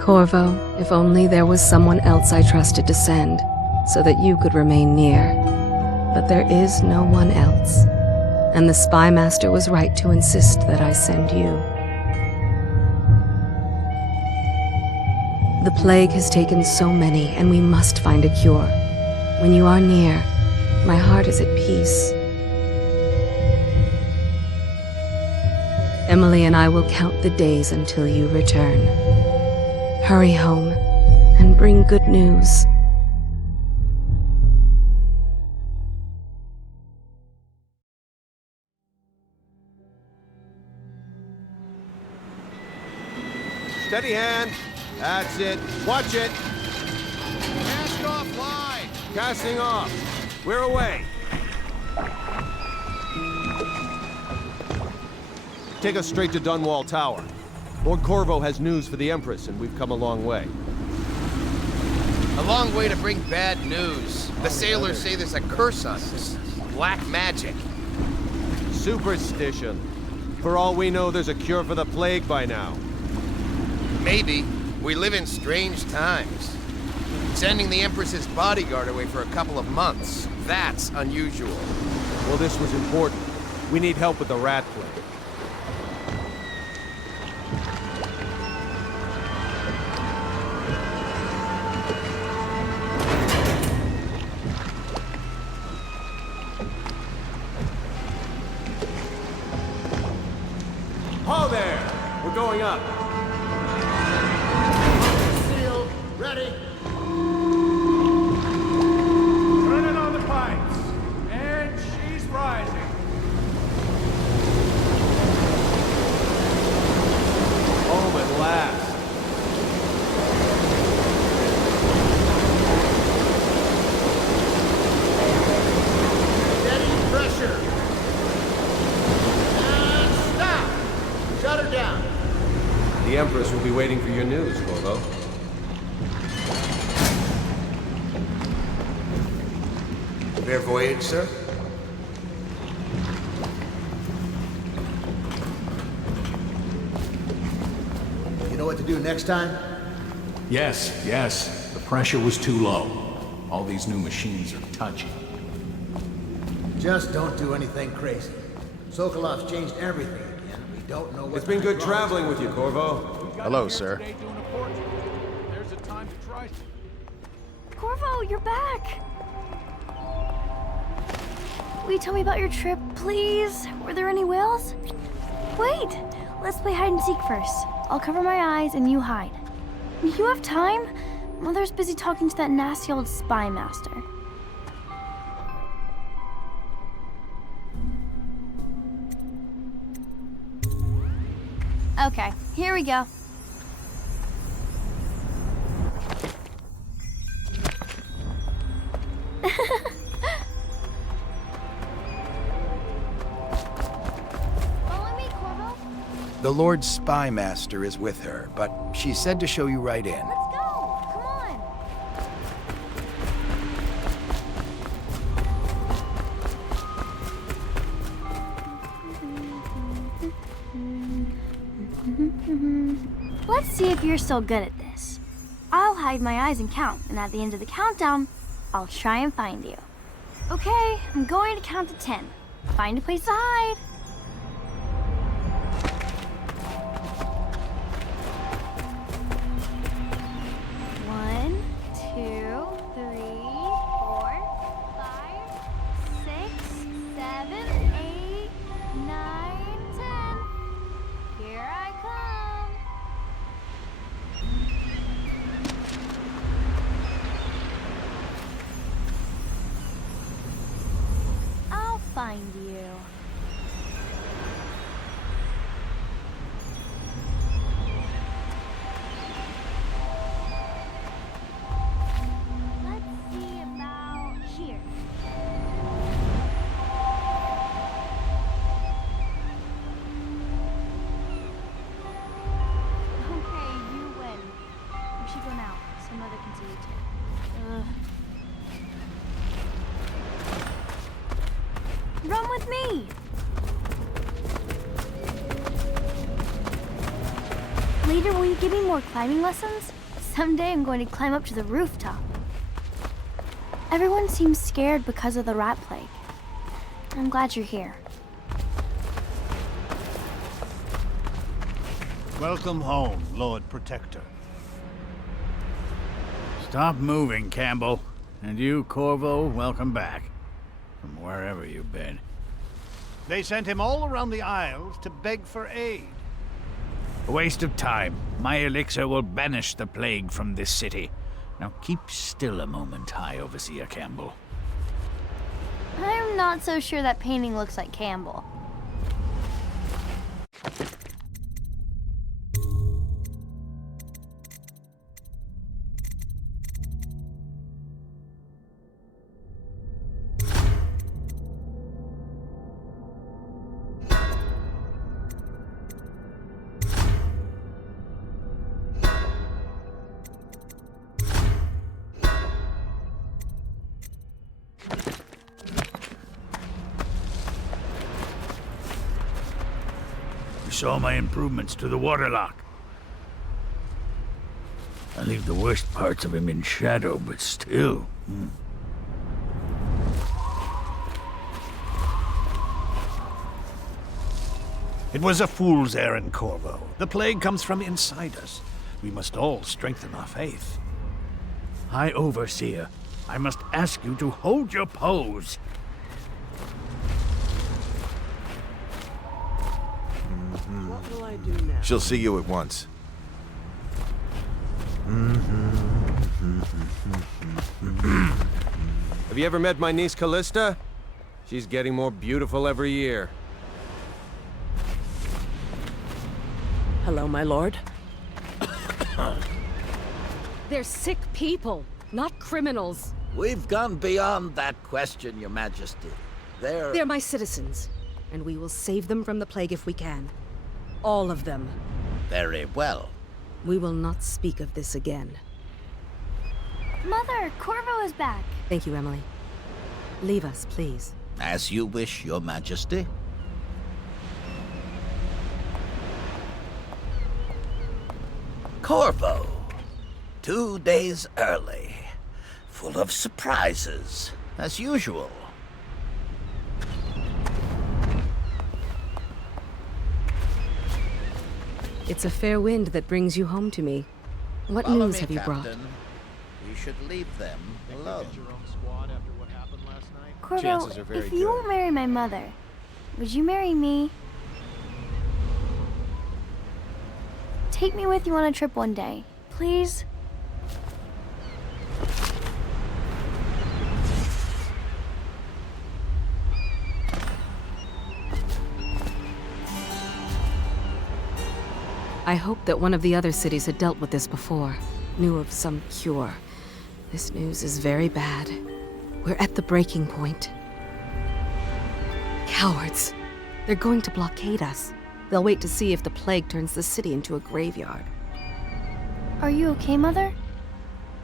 Corvo, if only there was someone else I trusted to send, so that you could remain near. But there is no one else, and the Spy Master was right to insist that I send you. The plague has taken so many, and we must find a cure. When you are near, my heart is at peace. Emily and I will count the days until you return. Hurry home, and bring good news. Steady hand. That's it. Watch it. Cast off line. Casting off. We're away. Take us straight to Dunwall Tower. Lord Corvo has news for the Empress, and we've come a long way. A long way to bring bad news. The sailors say there's a curse on us. Black magic. Superstition. For all we know, there's a cure for the plague by now. Maybe. We live in strange times. Sending the Empress's bodyguard away for a couple of months. That's unusual. Well, this was important. We need help with the rat plague. Ho there! We're going up. Sealed. Ready. Turning on the pipes. And she's rising. Home at last. Steady pressure. And stop. Shut her down. The Empress will be waiting for your news, Corvo. Fair voyage, sir. You know what to do next time? Yes. The pressure was too low. All these new machines are touchy. Just don't do anything crazy. Sokolov's changed everything again. We don't know what. It's been good traveling with you, Corvo. Hello, sir. There's a time to try. Corvo, you're back! Will you tell me about your trip, please? Were there any whales? Wait! Let's play hide and seek first. I'll cover my eyes and you hide. You have time? Mother's busy talking to that nasty old spy master. Okay, here we go. Follow me, Corvo. The Lord Spymaster is with her, but she said to show you right in. Let's go! Come on! Let's see if you're still good at this. I'll hide my eyes and count, and at the end of the countdown, I'll try and find you. Okay, I'm going to count to 10. Find a place to hide. 1, 2, 3, 4, 5, 6, 7, 8, 9, 10. Here I come. I'll find you. Let's see about here. Okay, you win. We should go now. Some other can see you too. Run with me! Later, will you give me more climbing lessons? Someday I'm going to climb up to the rooftop. Everyone seems scared because of the rat plague. I'm glad you're here. Welcome home, Lord Protector. Stop moving, Campbell. And you, Corvo, welcome back. From wherever you've been. They sent him all around the Isles to beg for aid. A waste of time. My elixir will banish the plague from this city. Now keep still a moment, High Overseer Campbell. I'm not so sure that painting looks like Campbell. Saw my improvements to the waterlock. I leave the worst parts of him in shadow, but still. It was a fool's errand, Corvo. The plague comes from inside us. We must all strengthen our faith. High Overseer, I must ask you to hold your pose. She'll see you at once. Have you ever met my niece Callista? She's getting more beautiful every year. Hello, my lord. They're sick people, not criminals. We've gone beyond that question, Your Majesty. They're my citizens, and we will save them from the plague if we can. All of them. Very well. We will not speak of this again. Mother, Corvo is back. Thank you, Emily. Leave us, please. As you wish, Your Majesty. Corvo. 2 days early. Full of surprises, as usual. It's a fair wind that brings you home to me. What Follow news me, have you brought? Captain. We should leave them alone. Corvo, Chances are very if you good. won't marry my mother, would you marry me? Take me with you on a trip one day, please? I hoped that one of the other cities had dealt with this before, knew of some cure. This news is very bad. We're at the breaking point. Cowards. They're going to blockade us. They'll wait to see if the plague turns the city into a graveyard. Are you okay, Mother?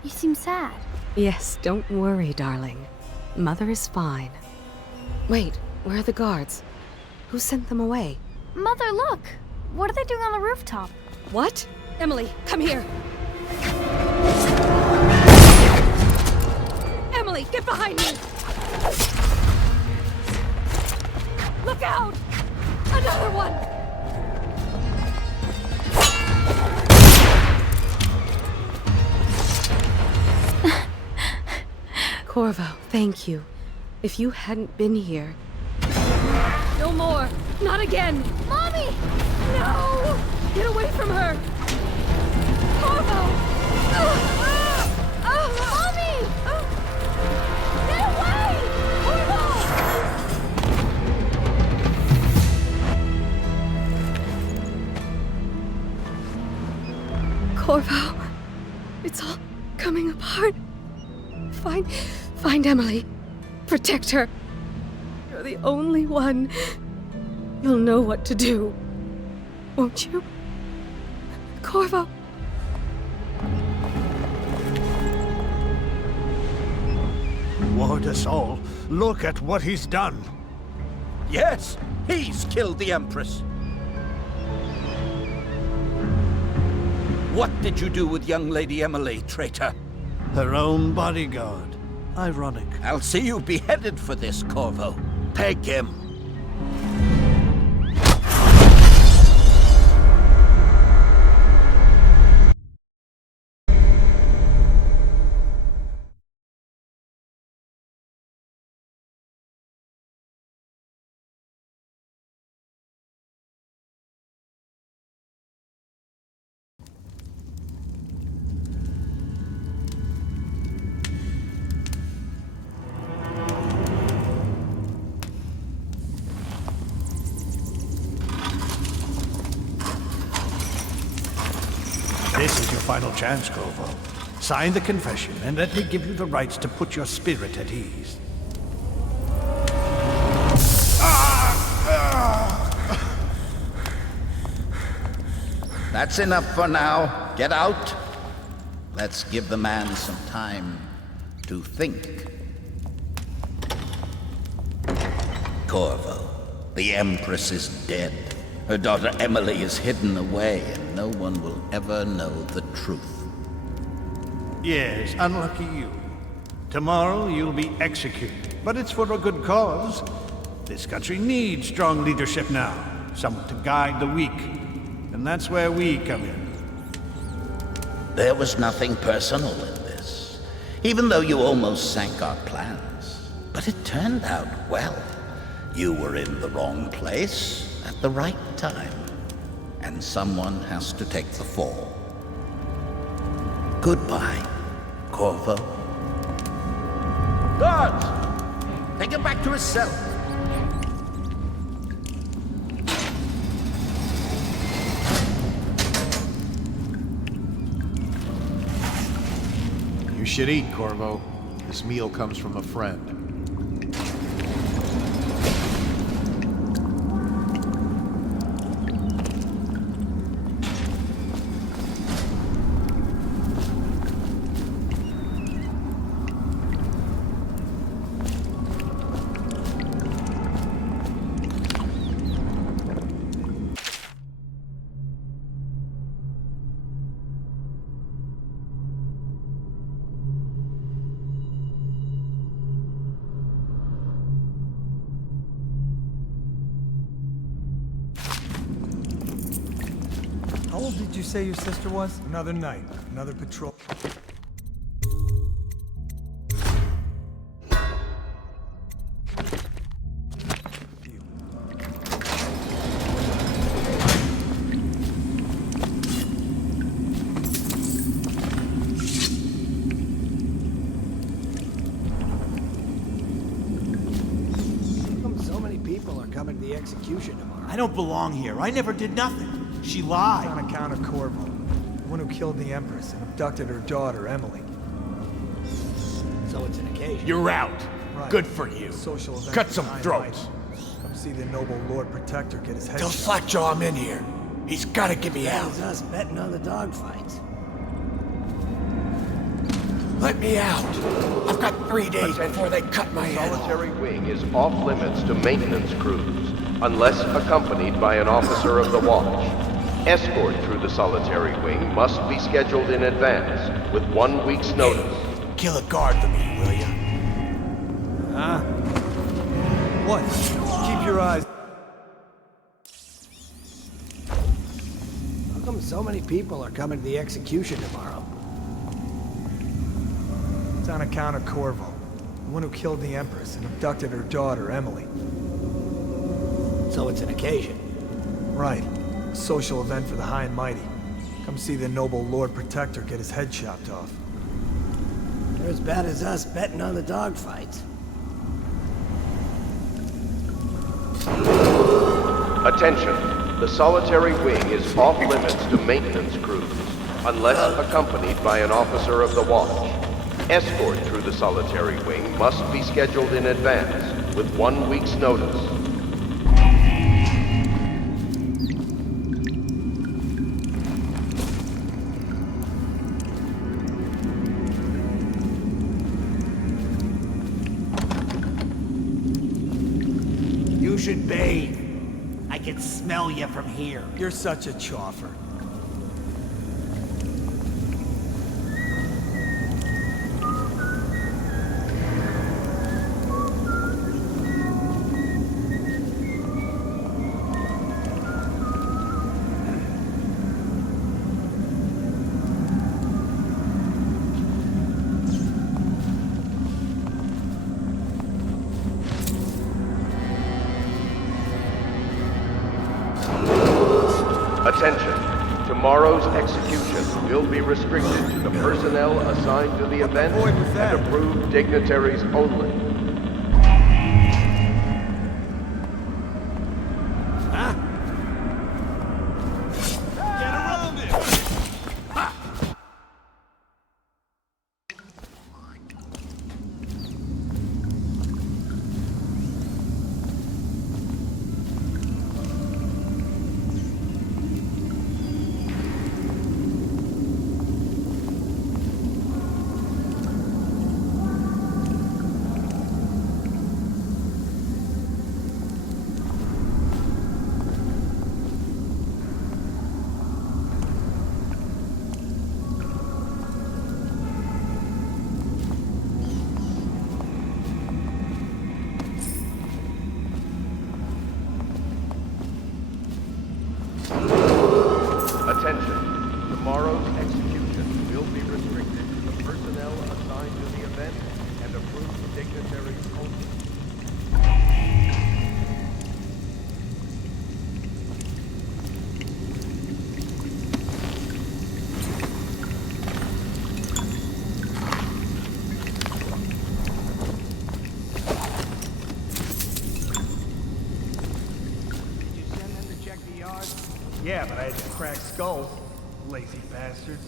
You seem sad. Yes, don't worry, darling. Mother is fine. Wait, where are the guards? Who sent them away? Mother, look! What are they doing on the rooftop? What? Emily, come here! Emily, get behind me! Look out! Another one! Corvo, thank you. If you hadn't been here... No more! Not again! Mommy! No! Get away from her! Corvo! Mommy! Get away! Corvo, it's all coming apart. Find Emily. Protect her. You're the only one. You'll know what to do. Won't you? Corvo. Ward us all. Look at what he's done. Yes, he's killed the Empress. What did you do with young Lady Emily, traitor? Her own bodyguard. Ironic. I'll see you beheaded for this, Corvo. Take him. This is your final chance, Corvo. Sign the confession, and let me give you the rights to put your spirit at ease. That's enough for now. Get out. Let's give the man some time to think. Corvo, the Empress is dead. Her daughter Emily is hidden away, and no one will ever know the truth. Yes, unlucky you. Tomorrow you'll be executed, but it's for a good cause. This country needs strong leadership now, someone to guide the weak. And that's where we come in. There was nothing personal in this, even though you almost sank our plans. But it turned out well. You were in the wrong place at the right time, and someone has to take the fall. Goodbye, Corvo. Guards! Take him back to his cell. You should eat, Corvo. This meal comes from a friend. How old did you say your sister was? Another night, another patrol. So many people are coming to the execution tomorrow. I don't belong here. I never did nothing. She lied. On account of Corvo, the one who killed the Empress and abducted her daughter, Emily. So it's an occasion. You're out. Right. Good for you. Social event Cut some behind throats. life. Come see the noble Lord Protector get his head Tell shot. Slackjaw I'm in here. He's gotta get me out. That was us betting on the dogfights. Let me out. I've got 3 days before they cut my head off. Solitary wing is off limits to maintenance crews, unless accompanied by an officer of the watch. Escort through the solitary wing must be scheduled in advance, with 1 week's notice. Kill a guard for me, will ya? Huh? What? Keep your eyes. How come so many people are coming to the execution tomorrow? It's on account of Corvo, the one who killed the Empress and abducted her daughter, Emily. So it's an occasion. Right. A social event for the high and mighty. Come see the noble Lord Protector get his head chopped off. They're as bad as us betting on the dogfights. Attention, the solitary wing is off limits to maintenance crews, unless accompanied by an officer of the watch. Escort through the solitary wing must be scheduled in advance, with 1 week's notice. You should bathe. I can smell you from here. You're such a choffer. Attention, tomorrow's execution will be restricted to the personnel assigned to the event and approved dignitaries only. Attention, tomorrow's execution will be restricted to the personnel assigned to the event and approved dignitaries only. Yeah, but I had to crack skulls. Lazy bastards.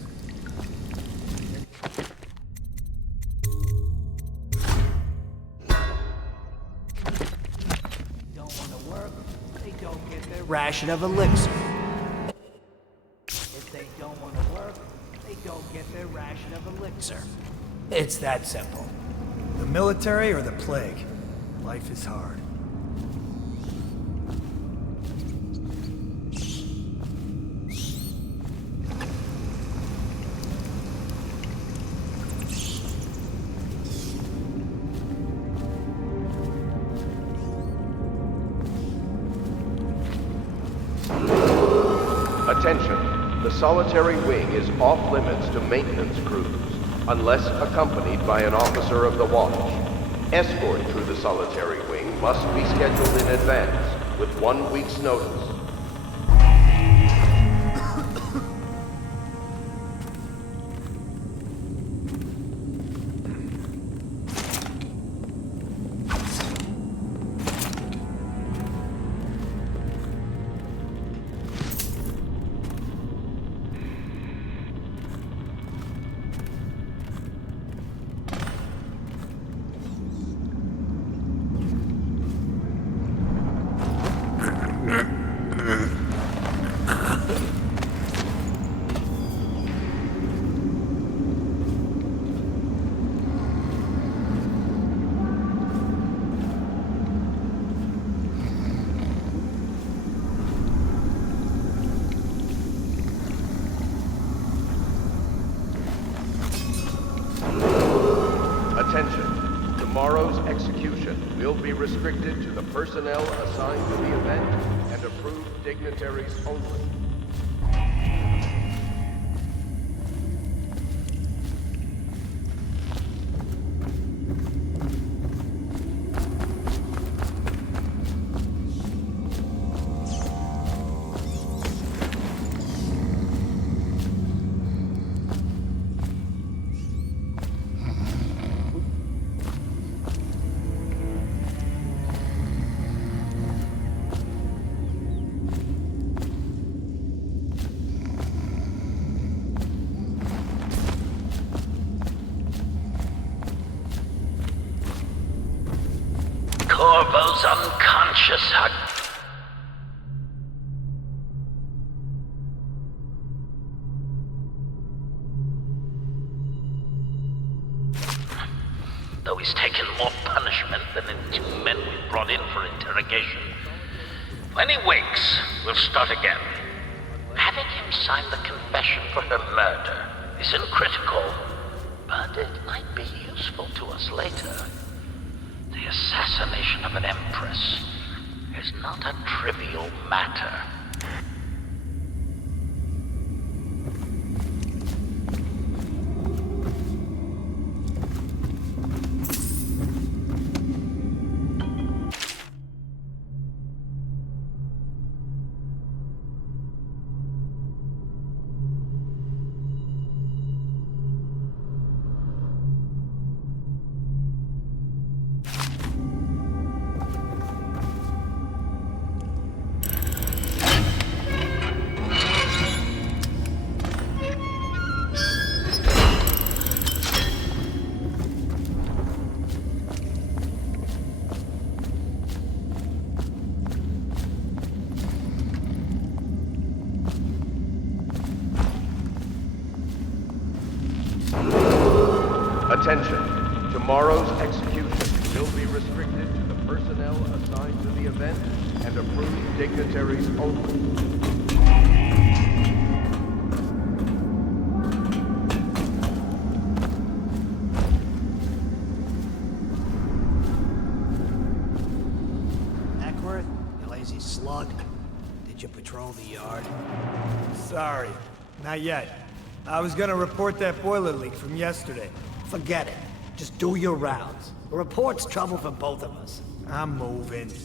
Don't want to work, they don't get their ration of elixir. If they don't want to work, they don't get their ration of elixir. It's that simple. The military or the plague? Life is hard. Attention, the solitary wing is off limits to maintenance crews, unless accompanied by an officer of the watch. Escort through the solitary wing must be scheduled in advance, with 1 week's notice. Attention. Tomorrow's execution will be restricted to the personnel assigned to the event and approved dignitaries only. Corvo's unconscious. Though he's taken more punishment than the 2 men we brought in for interrogation. When he wakes, we'll start again. Having him sign the confession for her murder isn't critical, but it might be useful to us later. The assassination of an empress is not a trivial matter. Attention. Tomorrow's execution will be restricted to the personnel assigned to the event and approved dignitaries only. Ackworth, you lazy slug. Did you patrol the yard? Sorry, not yet. I was gonna report that boiler leak from yesterday. Forget it. Just do your rounds. A report's trouble for both of us. I'm moving. Did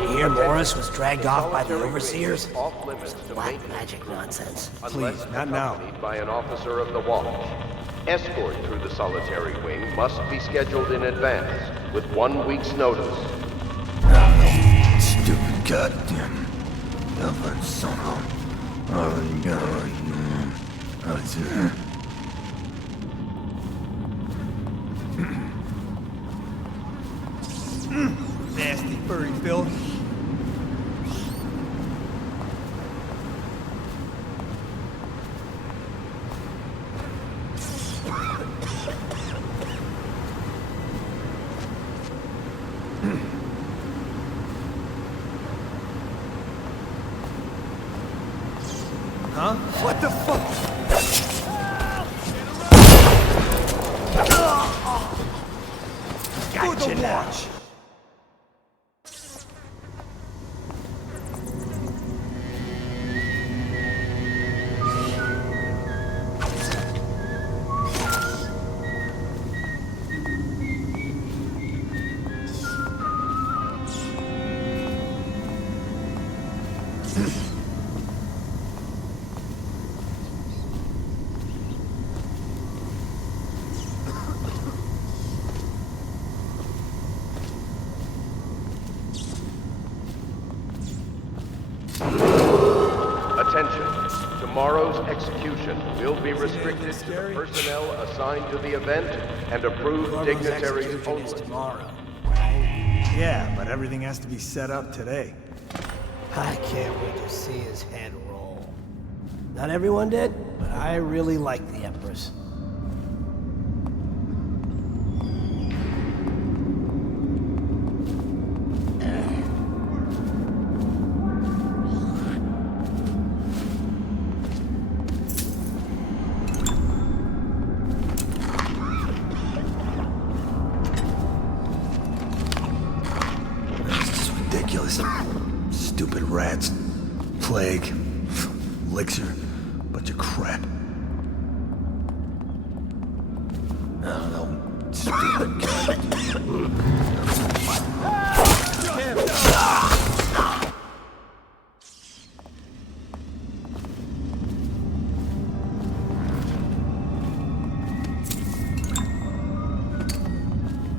you hear Morris was dragged off by the overseers? Off limits to Black maintenance magic nonsense. unless not now. accompanied by an officer of the watch. Escort through the solitary wing must be scheduled in advance with 1 week's notice. Stupid goddamn. Somehow. Nasty furry Phil. Huh? What the fuck? Gotcha now. Attention. Tomorrow's execution will be restricted to the personnel assigned to the event and approved dignitaries only. Tomorrow. Yeah, but everything has to be set up today. I can't wait to see his head roll. Not everyone did, but I really like the Empress. ridiculous. Stupid rats. Plague. Elixir. Bunch of crap. I don't know. Stupid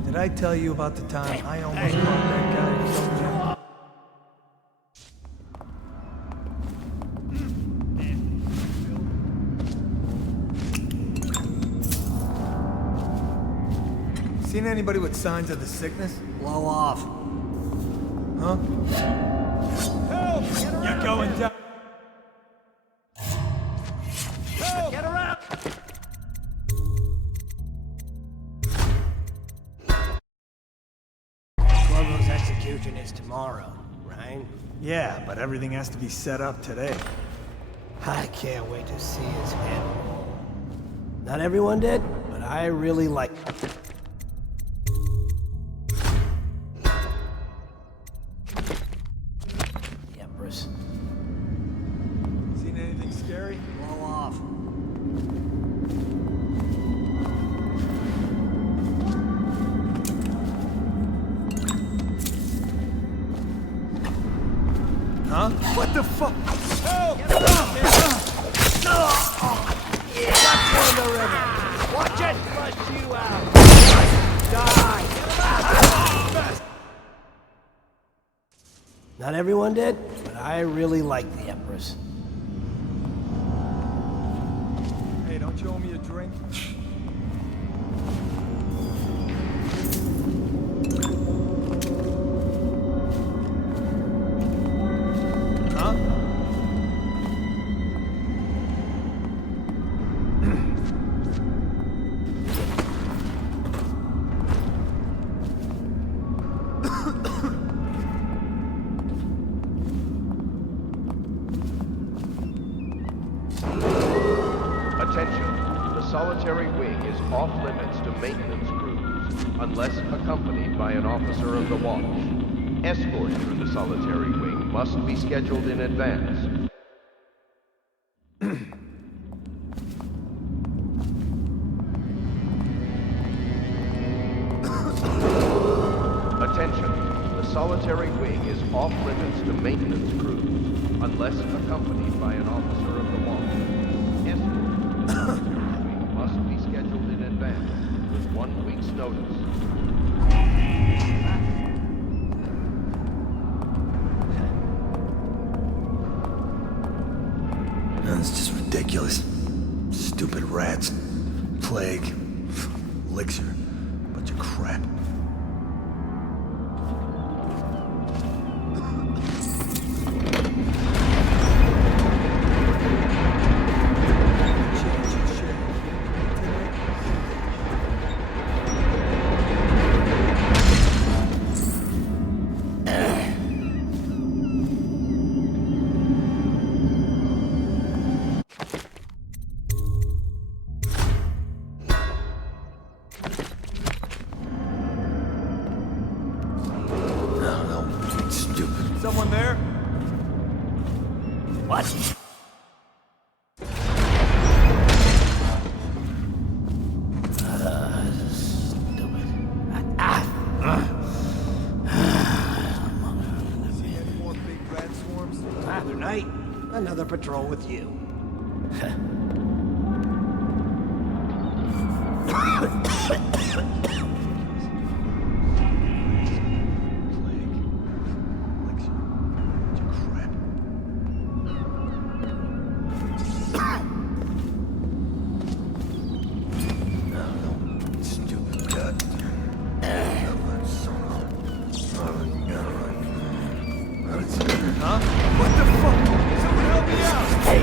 Did I tell you about the time I almost caught that guy who killed Jim? Seen anybody with signs of the sickness? Blow off. Huh? Help! You're going down. Help! Get around! Corvo's execution is tomorrow, right? Yeah, but everything has to be set up today. I can't wait to see his head roll. Not everyone did, but I really like. The Empress. Seen anything scary? Blow off. Huh? What the fuck? Help! Watch on the river! Watch it flush you out! Die! Not everyone did, but I really like the Empress. Hey, don't you owe me a drink? Huh? Attention. The solitary wing is off limits to maintenance crews, unless accompanied by an officer of the watch. Escort through the solitary wing must be scheduled in advance. Attention. The solitary wing is off limits to maintenance crews, unless accompanied by an officer of the watch. Escort through the solitary wing must be scheduled in advance, with 1 week's notice. That's just ridiculous. Stupid rats. Plague. Elixir. Bunch of crap. Someone there? What? See any more big rat swarms? Another night, another patrol with you. Huh? What the fuck? Someone help me out! Hey!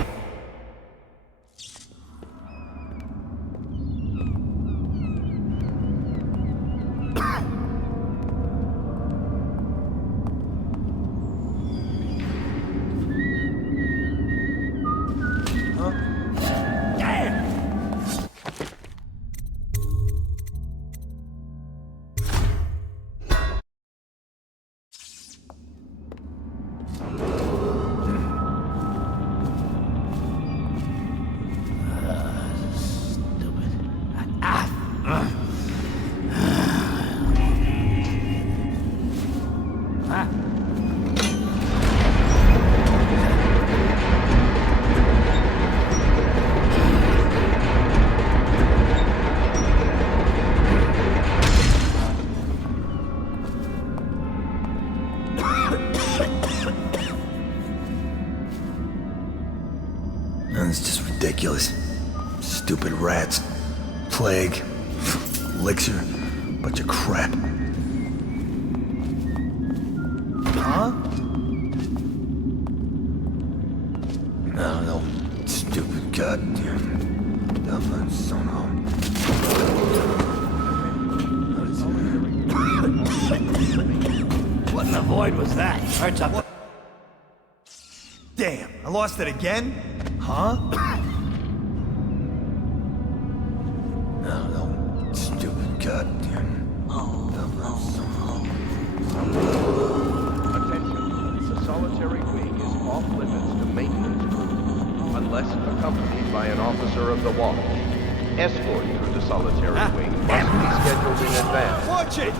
ridiculous. Stupid rats. Plague. Elixir. Bunch of crap. Huh? No, no. Stupid goddamn. Dumb son of. What in the void was that? Hearts up. Damn, I lost it again? Huh? No, no. Stupid goddamn. Dumb son Attention, the solitary wing is off limits to maintenance crews, unless accompanied by an officer of the watch. Escort through the solitary wing must be scheduled in advance. Watch it!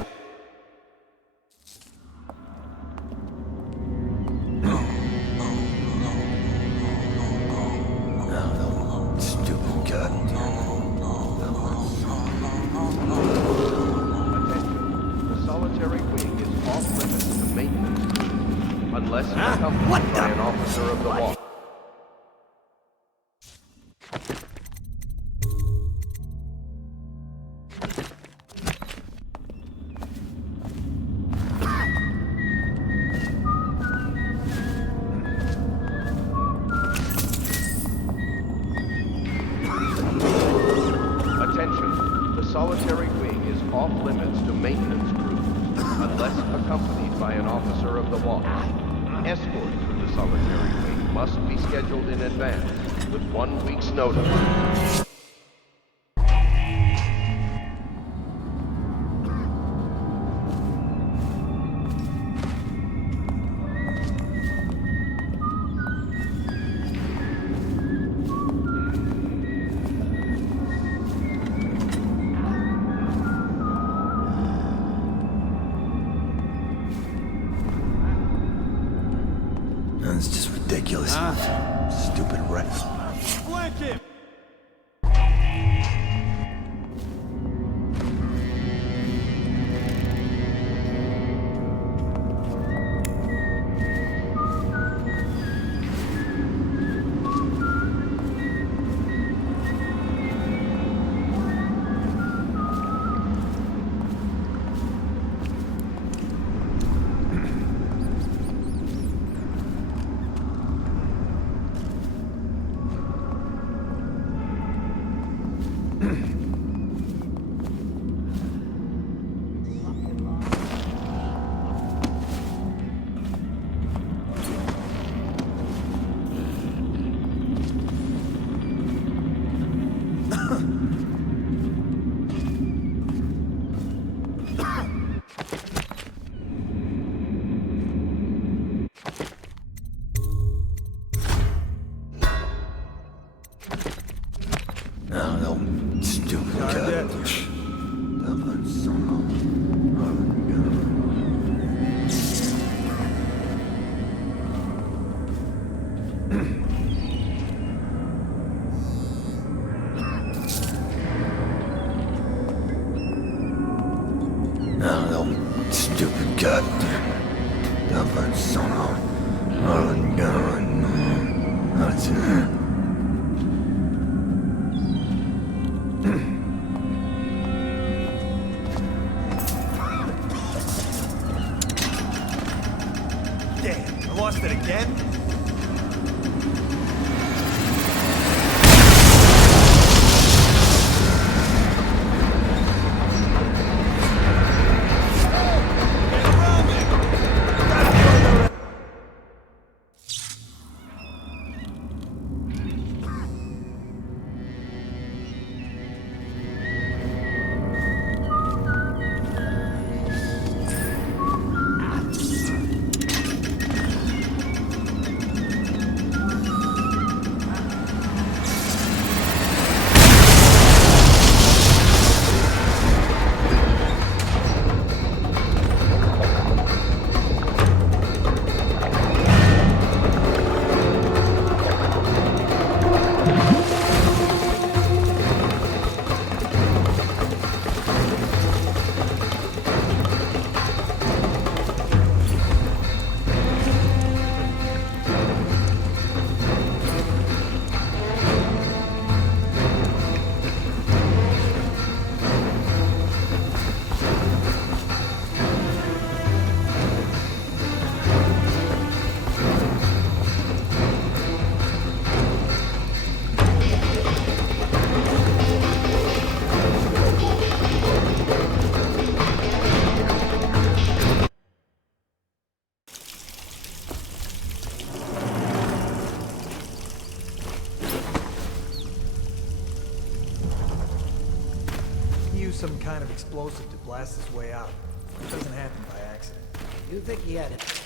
Unless accompanied by an officer of the watch. Attention, the solitary wing is off limits to maintenance crews, unless accompanied by an officer of the watch. Escort through the solitary wing must be scheduled in advance, with 1 week's notice. It's just ridiculous. Stupid rats. Flank him! Damn, I lost it again? kind of explosive to blast his way out. It doesn't happen by accident. You think he had it?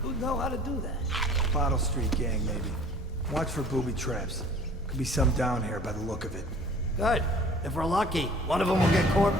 Who'd know how to do that? Bottle Street gang, maybe. Watch for booby traps. Could be some down here by the look of it. Good. If we're lucky, one of them will get caught.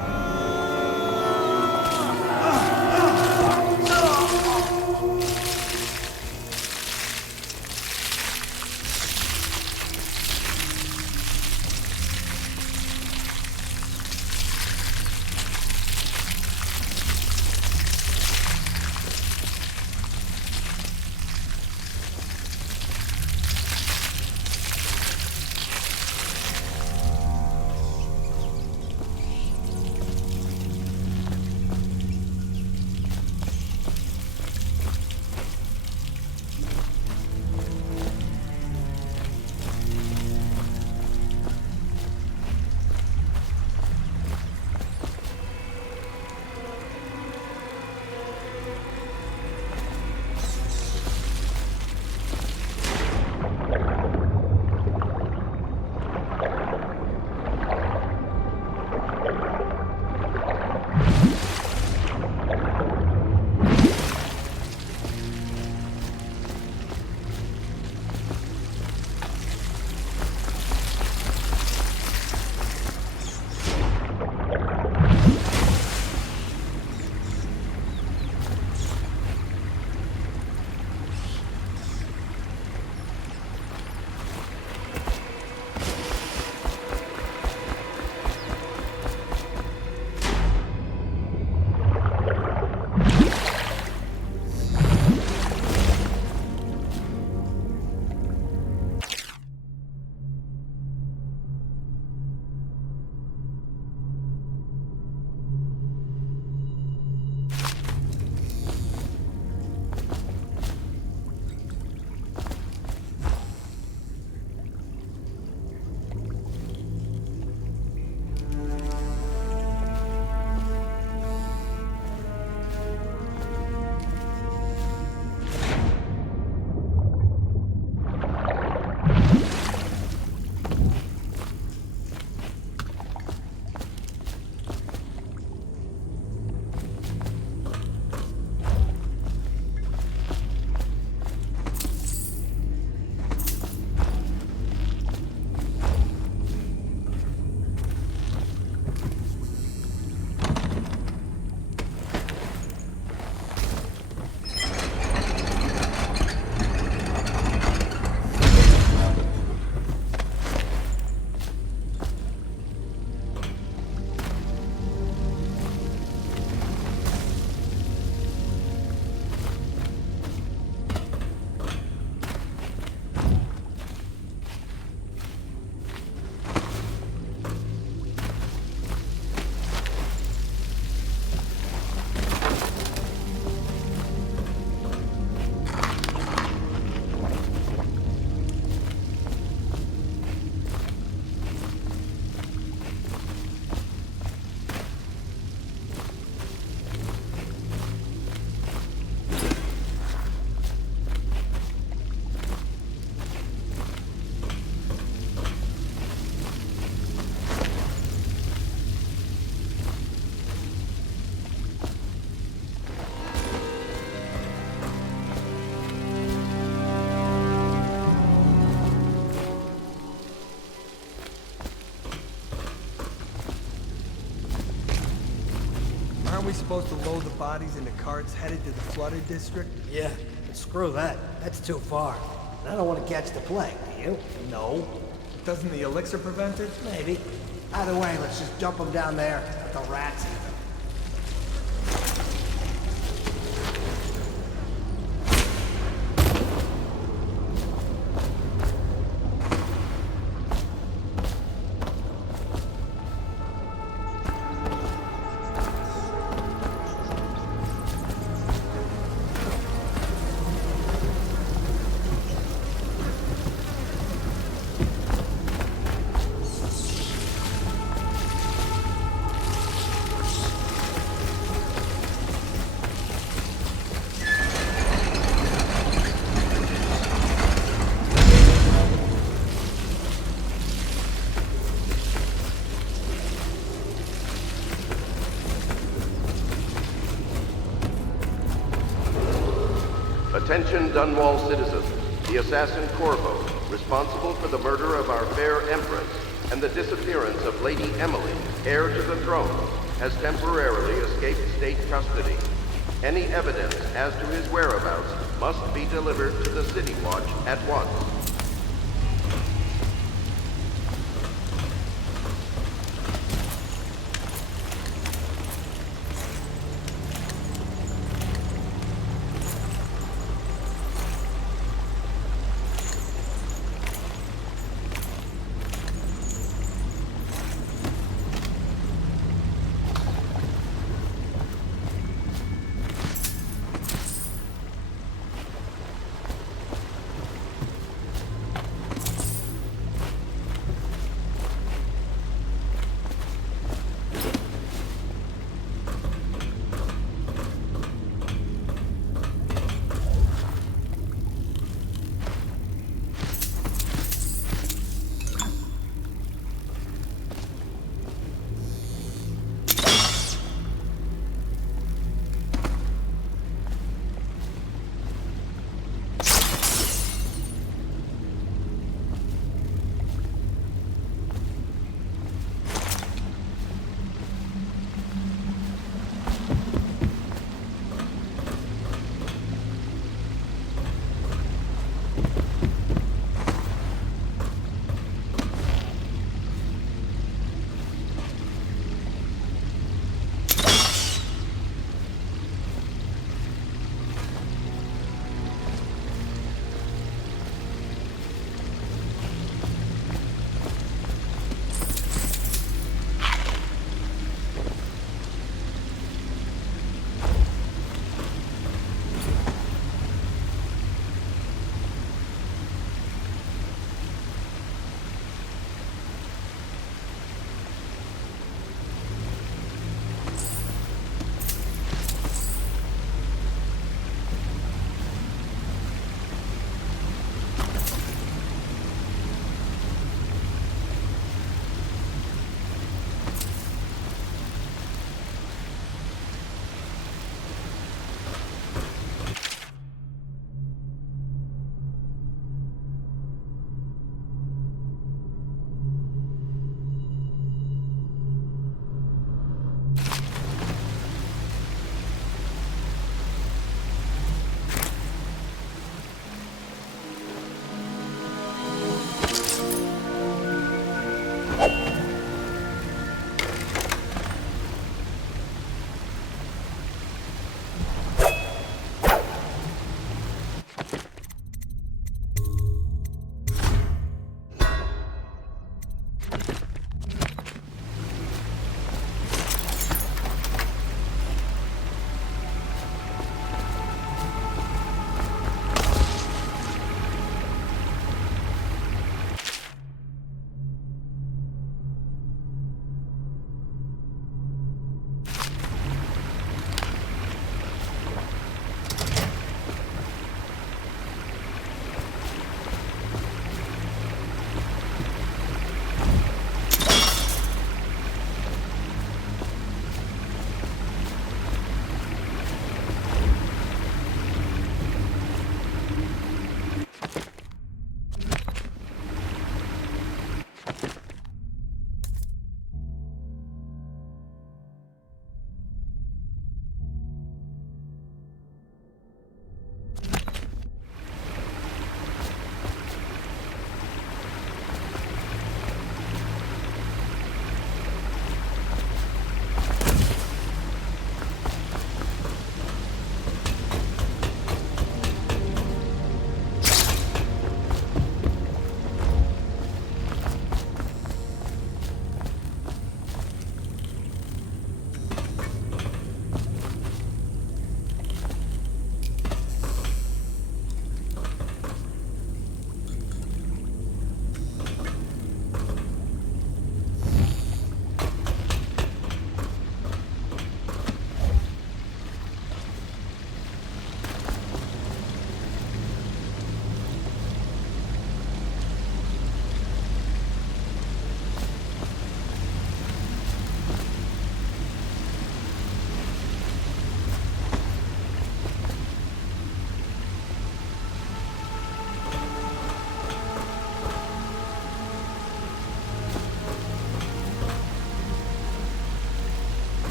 Aren't we supposed to load the bodies into carts headed to the flooded district? Yeah, but screw that. That's too far. And I don't want to catch the plague, do you? No. Doesn't the elixir prevent it? Maybe. Either way, let's just dump them down there. Let the rats eat them. Attention Dunwall citizens. The assassin Corvo, responsible for the murder of our fair Empress and the disappearance of Lady Emily, heir to the throne, has temporarily escaped state custody. Any evidence as to his whereabouts must be delivered to the City Watch at once.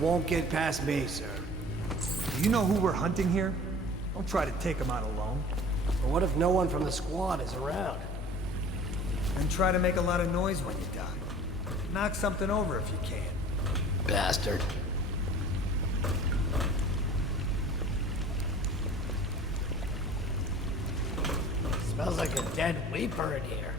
won't get past me, sir. Do you know who we're hunting here? Don't try to take him out alone. But what if no one from the squad is around? Then try to make a lot of noise when you die. Knock something over if you can. Bastard. Smells like a dead weeper in here.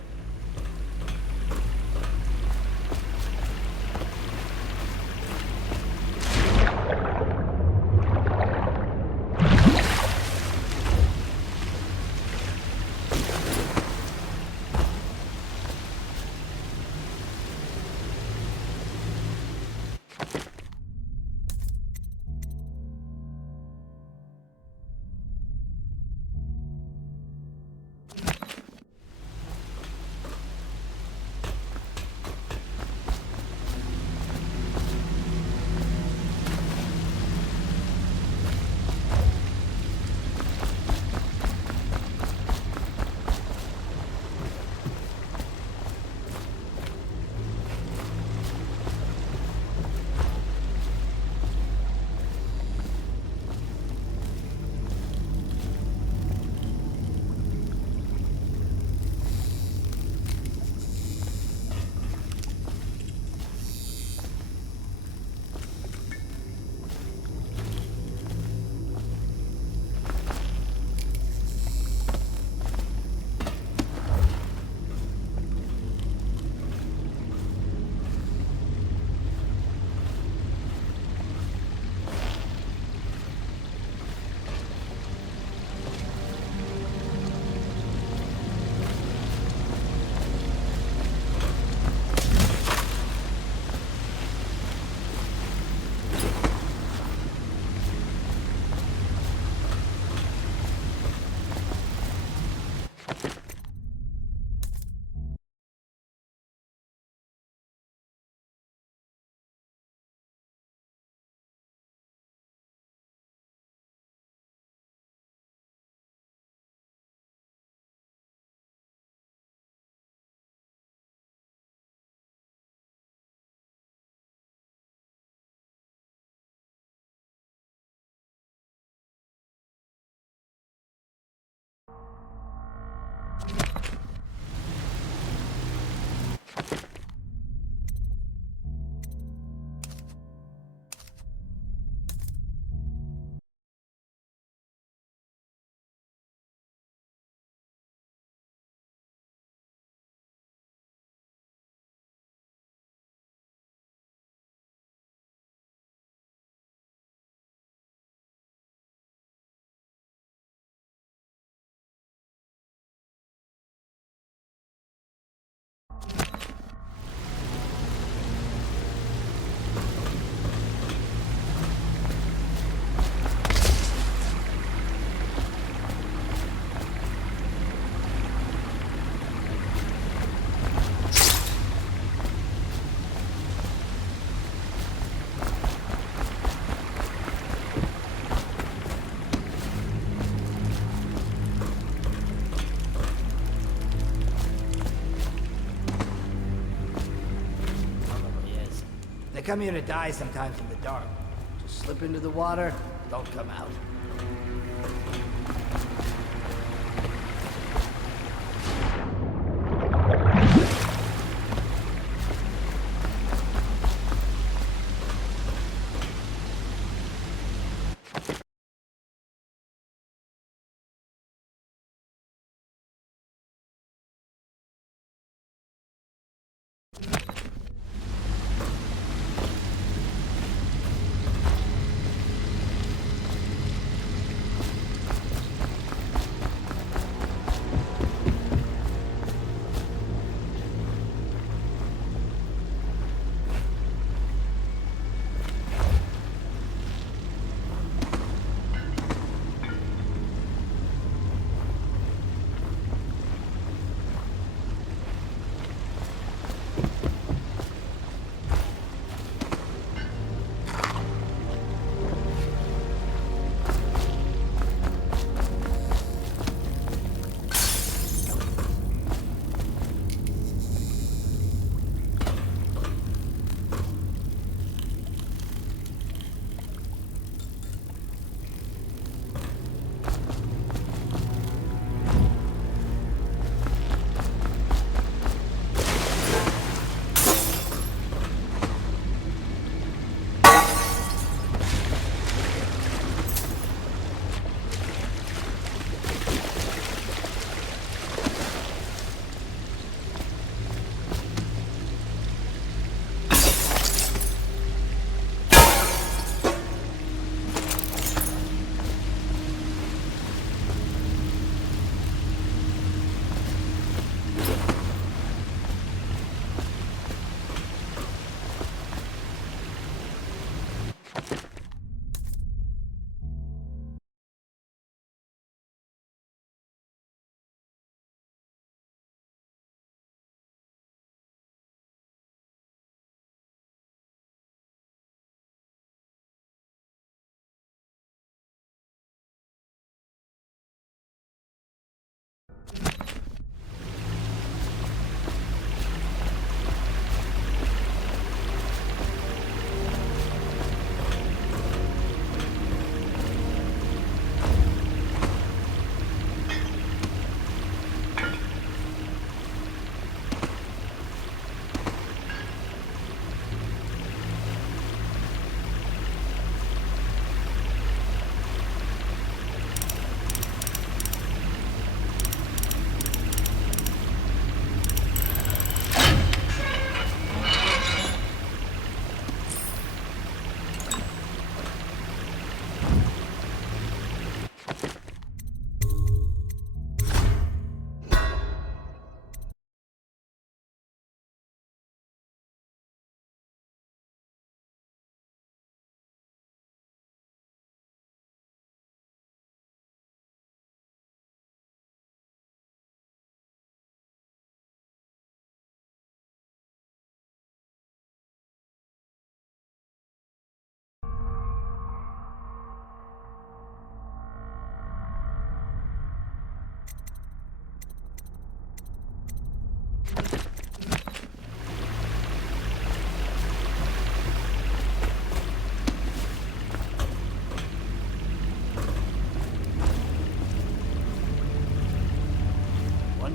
Come here to die sometimes in the dark. Just slip into the water, don't come out.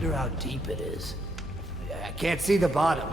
Wonder how deep it is. I can't see the bottom.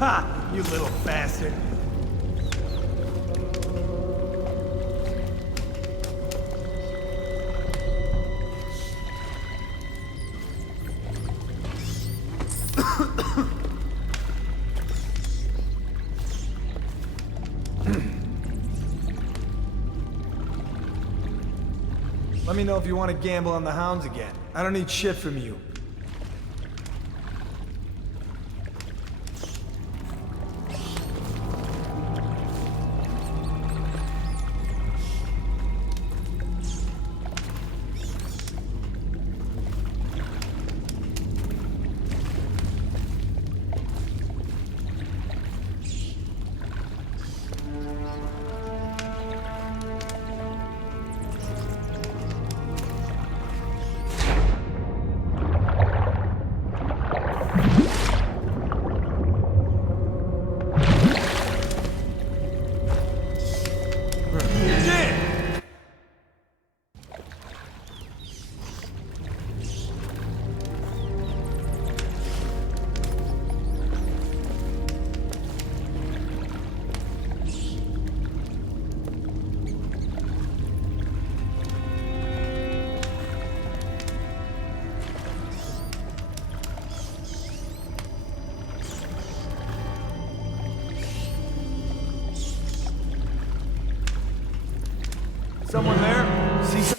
Ha! You little bastard. Let me know if you want to gamble on the hounds again. I don't need shit from you. Someone there? See some...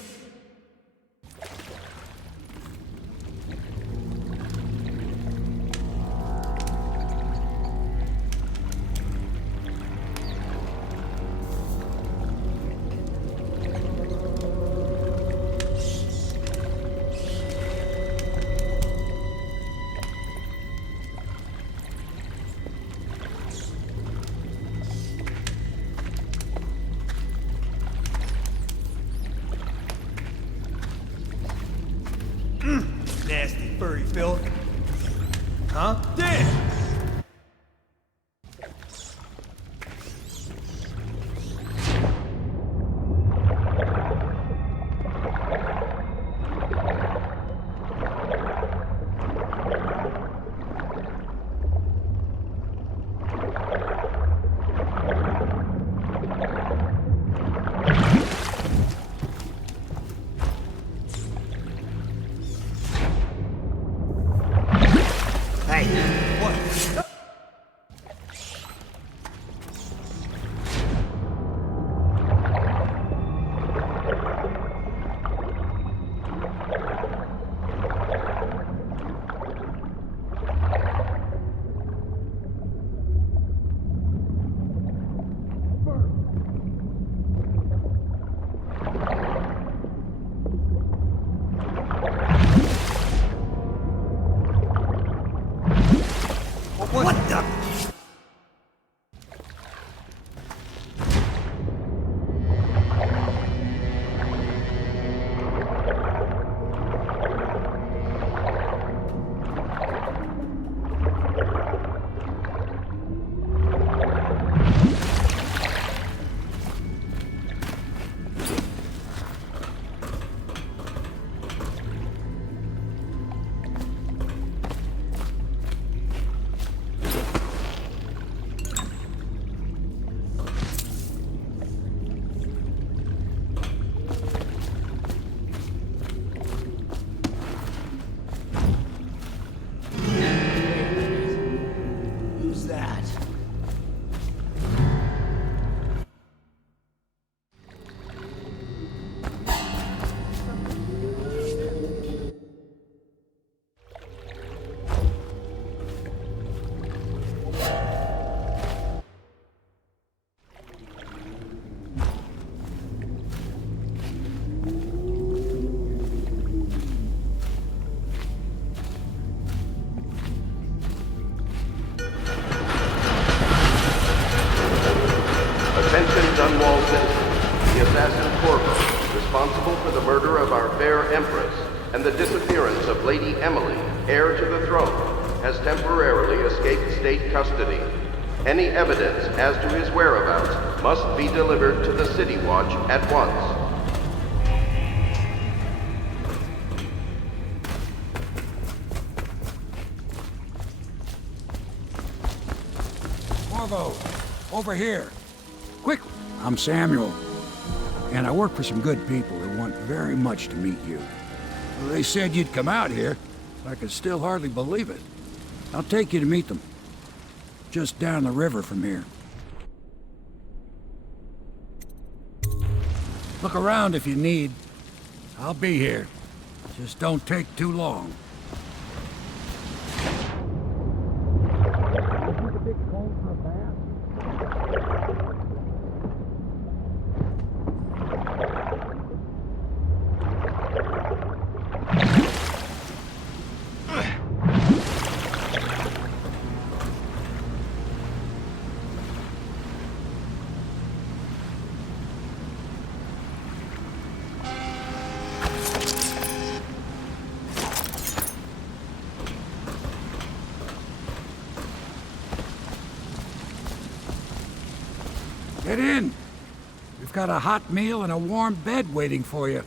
Nasty furry filth. Huh? Damn! Hey, what? What the? Who's that? Attention Dunwall citizens. The assassin Corvo, responsible for the murder of our fair Empress and the disappearance of Lady Emily, heir to the throne, has temporarily escaped state custody. Any evidence as to his whereabouts must be delivered to the City Watch at once. Corvo, over here. Quick! I'm Samuel, and I work for some good people who want very much to meet you. They said you'd come out here. I can still hardly believe it. I'll take you to meet them. Just down the river from here. Look around if you need. I'll be here. Just don't take too long. Get in. We've got a hot meal and a warm bed waiting for you.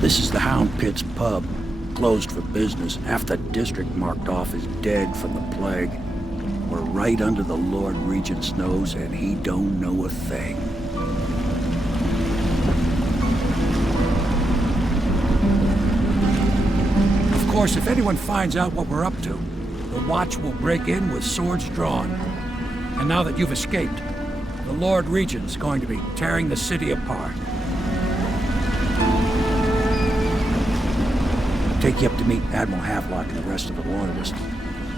This is the Hound Pit's pub, closed for business. Half the district marked off as dead from the plague. We're right under the Lord Regent's nose, and he don't know a thing. Of course, if anyone finds out what we're up to, the Watch will break in with swords drawn. And now that you've escaped, the Lord Regent's going to be tearing the city apart. Take you up to meet Admiral Havelock and the rest of the Loyalists.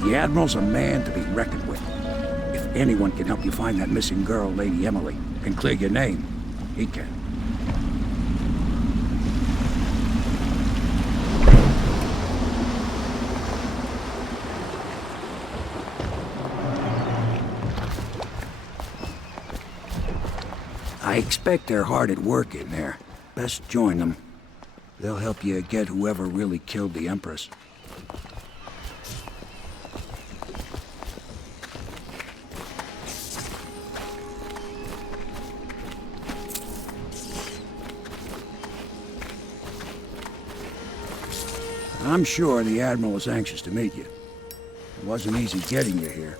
The Admiral's a man to be reckoned with. If anyone can help you find that missing girl, Lady Emily, and clear your name, he can. I expect they're hard at work in there. Best join them. They'll help you get whoever really killed the Empress. I'm sure the Admiral is anxious to meet you. It wasn't easy getting you here.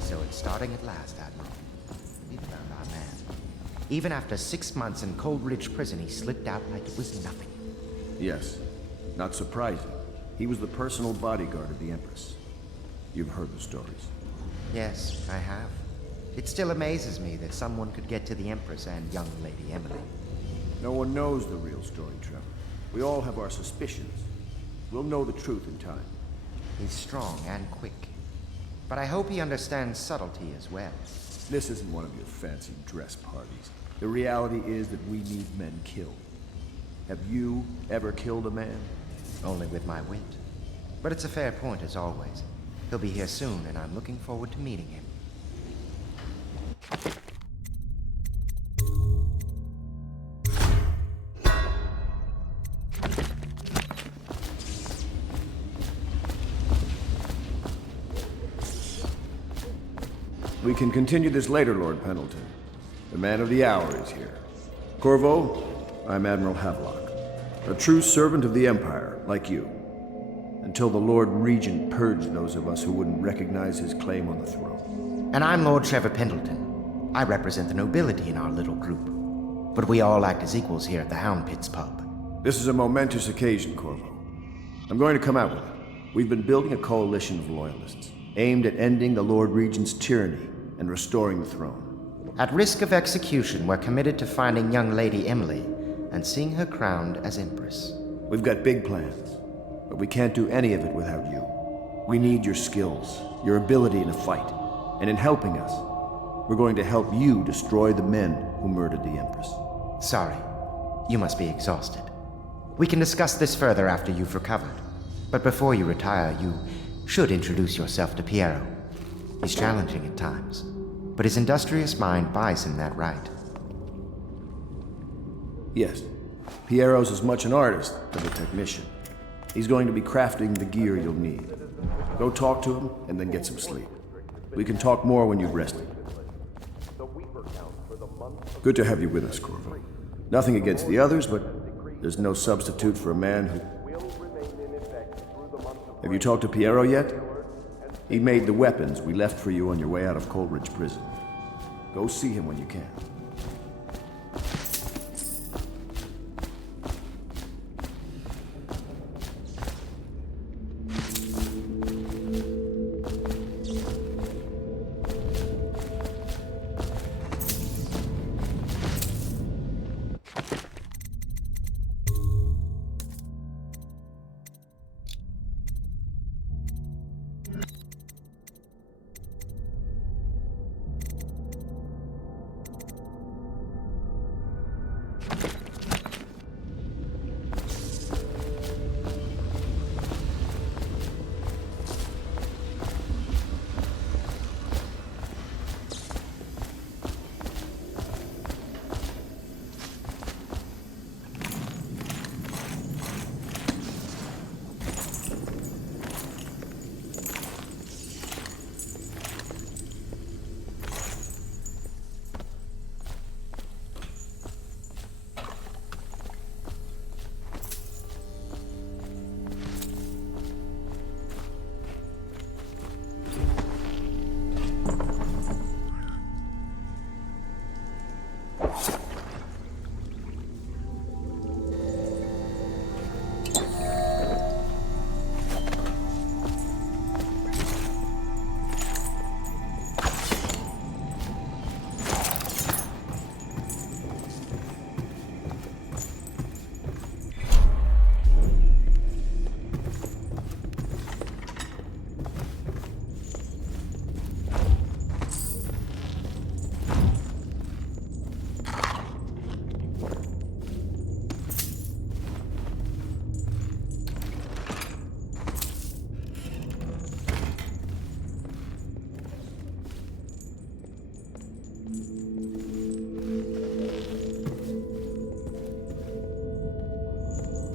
So it's starting at last, Admiral. We found our man. Even after 6 months in Cold Ridge Prison, he slipped out like it was nothing. Yes. Not surprising. He was the personal bodyguard of the Empress. You've heard the stories. Yes, I have. It still amazes me that someone could get to the Empress and young Lady Emily. No one knows the real story, Trevor. We all have our suspicions. We'll know the truth in time. He's strong and quick. But I hope he understands subtlety as well. This isn't one of your fancy dress parties. The reality is that we need men killed. Have you ever killed a man? Only with my wit. But it's a fair point as always. He'll be here soon, and I'm looking forward to meeting him. We can continue this later, Lord Pendleton. The man of the hour is here. Corvo, I'm Admiral Havelock, a true servant of the Empire, like you. Until the Lord Regent purged those of us who wouldn't recognize his claim on the throne. And I'm Lord Trevor Pendleton. I represent the nobility in our little group. But we all act as equals here at the Hound Pits pub. This is a momentous occasion, Corvo. I'm going to come out with it. We've been building a coalition of loyalists, aimed at ending the Lord Regent's tyranny and restoring the throne. At risk of execution, we're committed to finding young Lady Emily and seeing her crowned as Empress. We've got big plans, but we can't do any of it without you. We need your skills, your ability in a fight, and in helping us, we're going to help you destroy the men who murdered the Empress. Sorry, you must be exhausted. We can discuss this further after you've recovered. But before you retire, you should introduce yourself to Piero. He's challenging at times, but his industrious mind buys him that right. Yes, Piero's as much an artist as a technician. He's going to be crafting the gear you'll need. Go talk to him, and then get some sleep. We can talk more when you've rested. Good to have you with us, Corvo. Nothing against the others, but there's no substitute for a man who... Have you talked to Piero yet? He made the weapons we left for you on your way out of Coleridge Prison. Go see him when you can.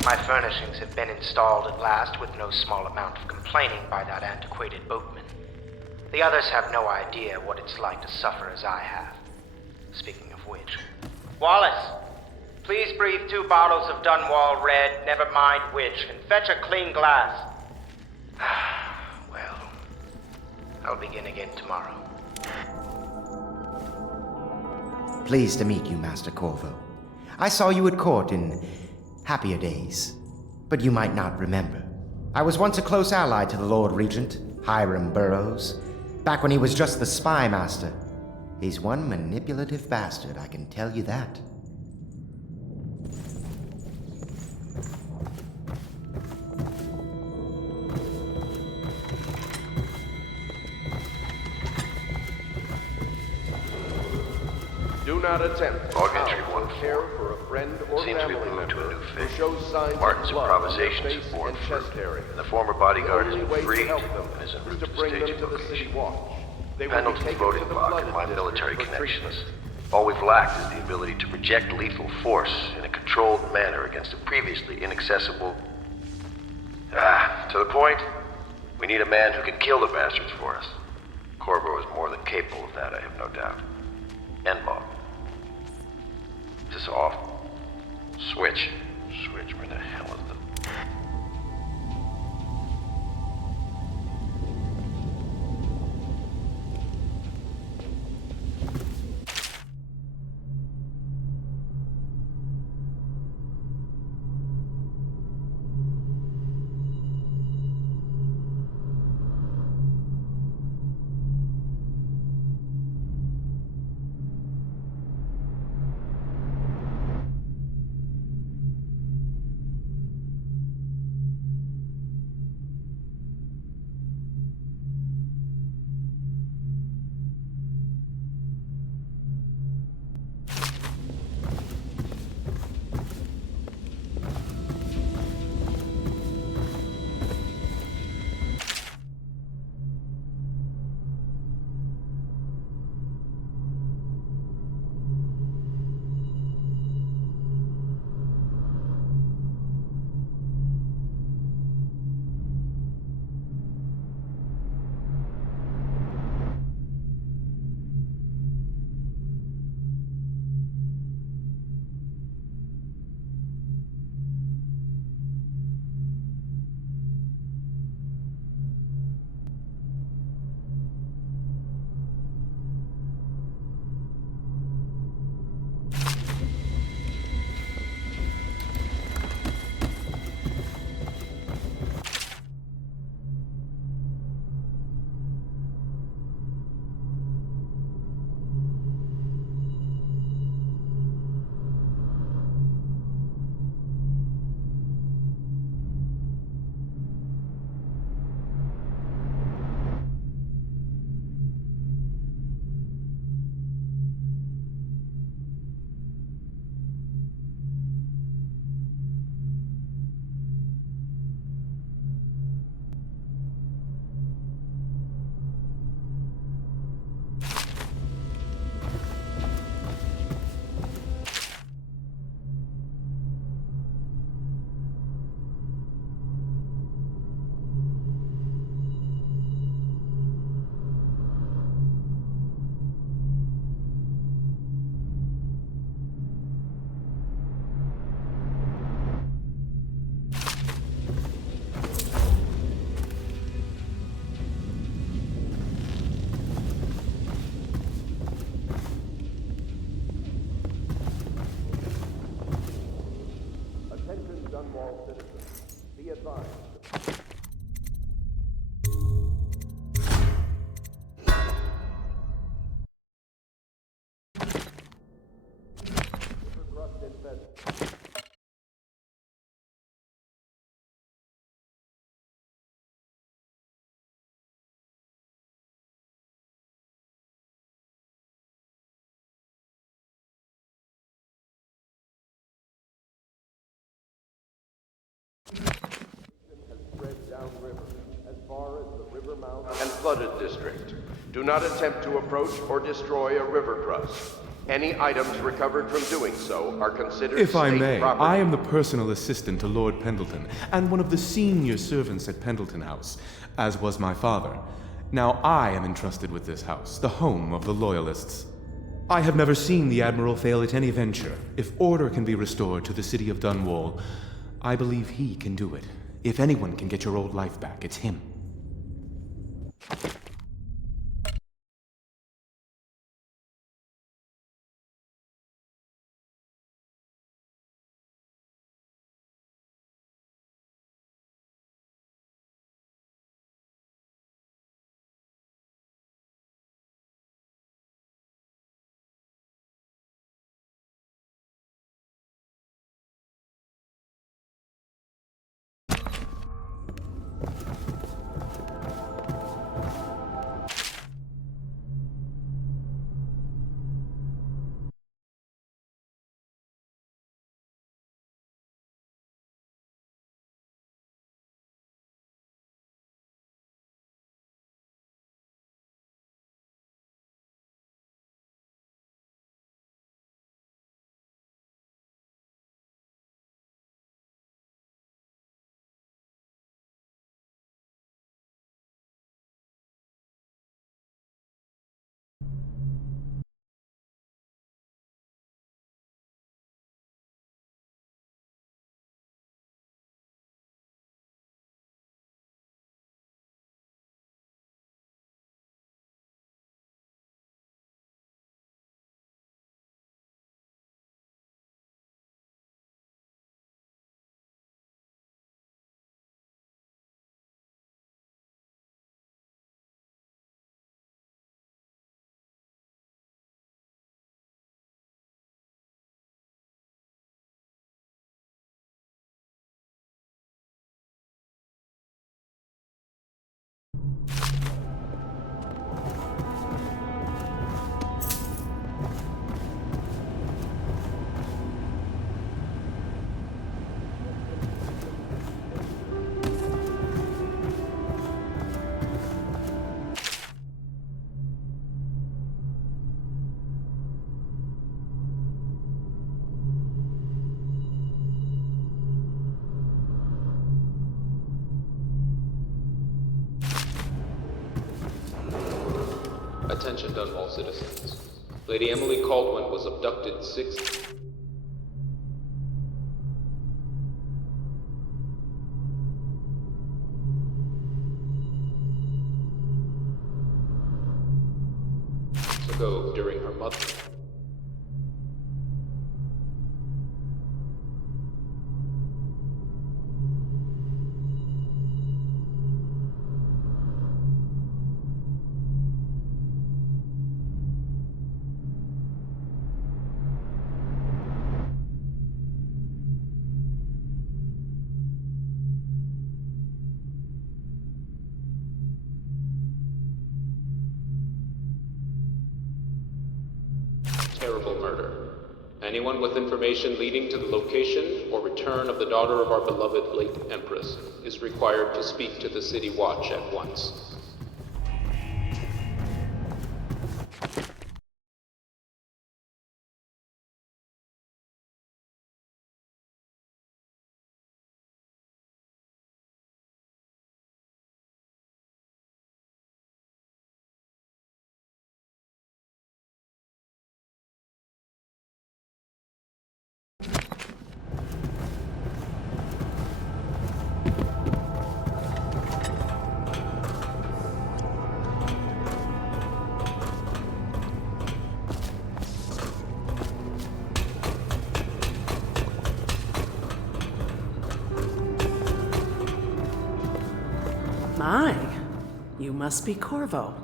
My furnishings have been installed at last with no small amount of complaining by that antiquated boatman. The others have no idea what it's like to suffer as I have. Speaking of which... Wallace! Please breathe 2 bottles of Dunwall Red, never mind which, and fetch a clean glass. Well, I'll begin again tomorrow. Pleased to meet you, Master Corvo. I saw you at court in happier days, but you might not remember. I was once a close ally to the Lord Regent, Hiram Burroughs, back when he was just the spy master. He's one manipulative bastard, I can tell you that. Do not attempt to Log entry care for a friend or Seems family we've moved to a member new who phase. shows signs Martin's of blood on their improvisations face have borne and fruit, chest area. and the former bodyguard has The been only way freed to help them and is en is route to to bring them stage to the location. city watch. They will be Pendleton's taken voting to the block blood and my district military for connections. treatment. All we've lacked is the ability to project lethal force in a controlled manner against a previously inaccessible... to the point, we need a man who can kill the bastards for us. Corvo is more than capable of that, I have no doubt. End log. Is this off? Switch. Switch, where the hell is the... Attention Dunwall citizens. Be advised. Crust and pheasant. Has spread downriver as far as the river mouth and flooded district. Do not attempt to approach or destroy a river crust. Any items recovered from doing so are considered If I state may, property. I am the personal assistant to Lord Pendleton, and one of the senior servants at Pendleton House, as was my father. Now I am entrusted with this house, the home of the Loyalists. I have never seen the Admiral fail at any venture. If order can be restored to the city of Dunwall, I believe he can do it. If anyone can get your old life back, it's him. Attention Dunwall citizens. Lady Emily Caldwin was abducted 6... ago during her mother... terrible murder. Anyone with information leading to the location or return of the daughter of our beloved late Empress is required to speak to the City Watch at once. My, you must be Corvo.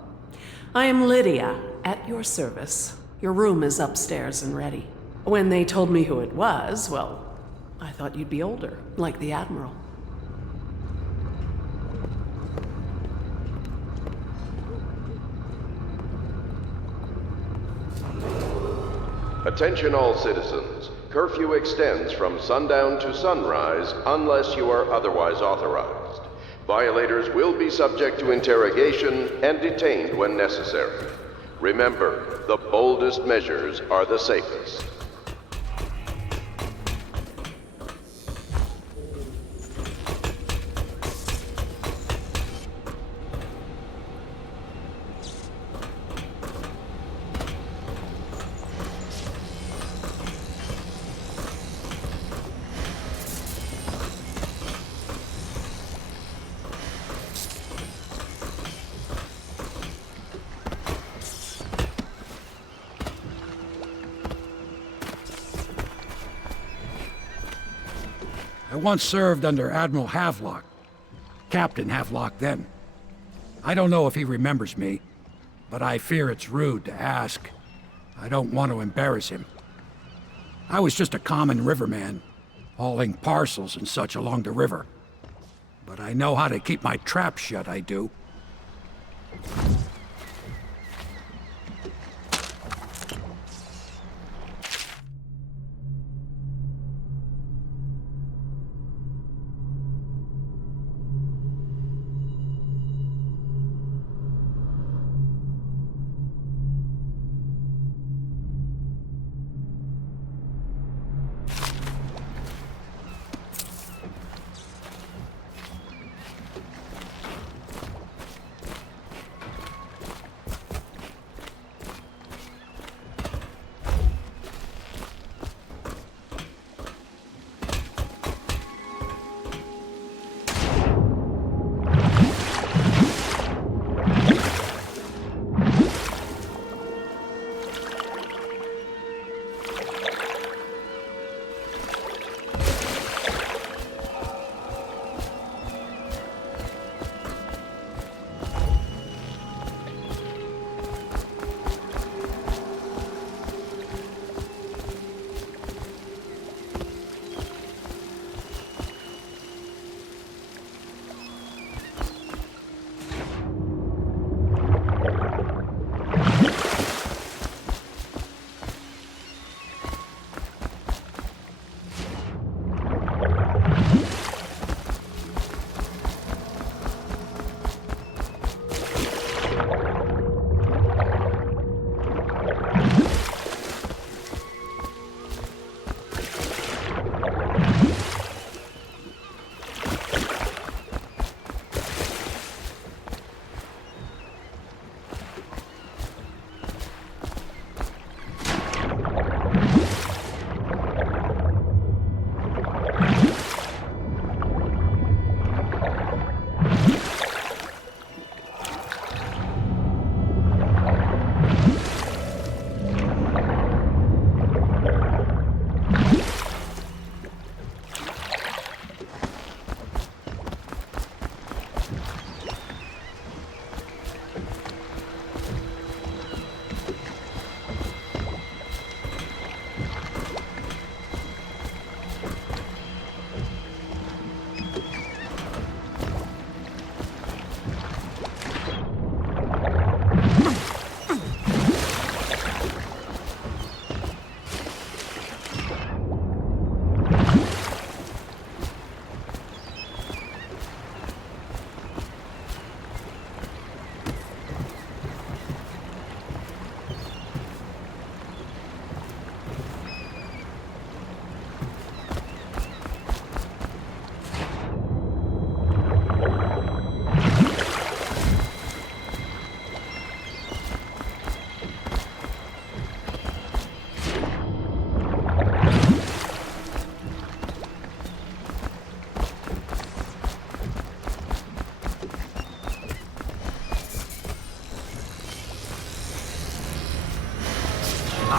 I am Lydia, at your service. Your room is upstairs and ready. When they told me who it was, well, I thought you'd be older, like the Admiral. Attention all citizens. Curfew extends from sundown to sunrise unless you are otherwise authorized. Violators will be subject to interrogation and detained when necessary. Remember, the boldest measures are the safest. once served under Admiral Havelock. Captain Havelock then. I don't know if he remembers me, but I fear it's rude to ask. I don't want to embarrass him. I was just a common riverman, hauling parcels and such along the river. But I know how to keep my trap shut, I do.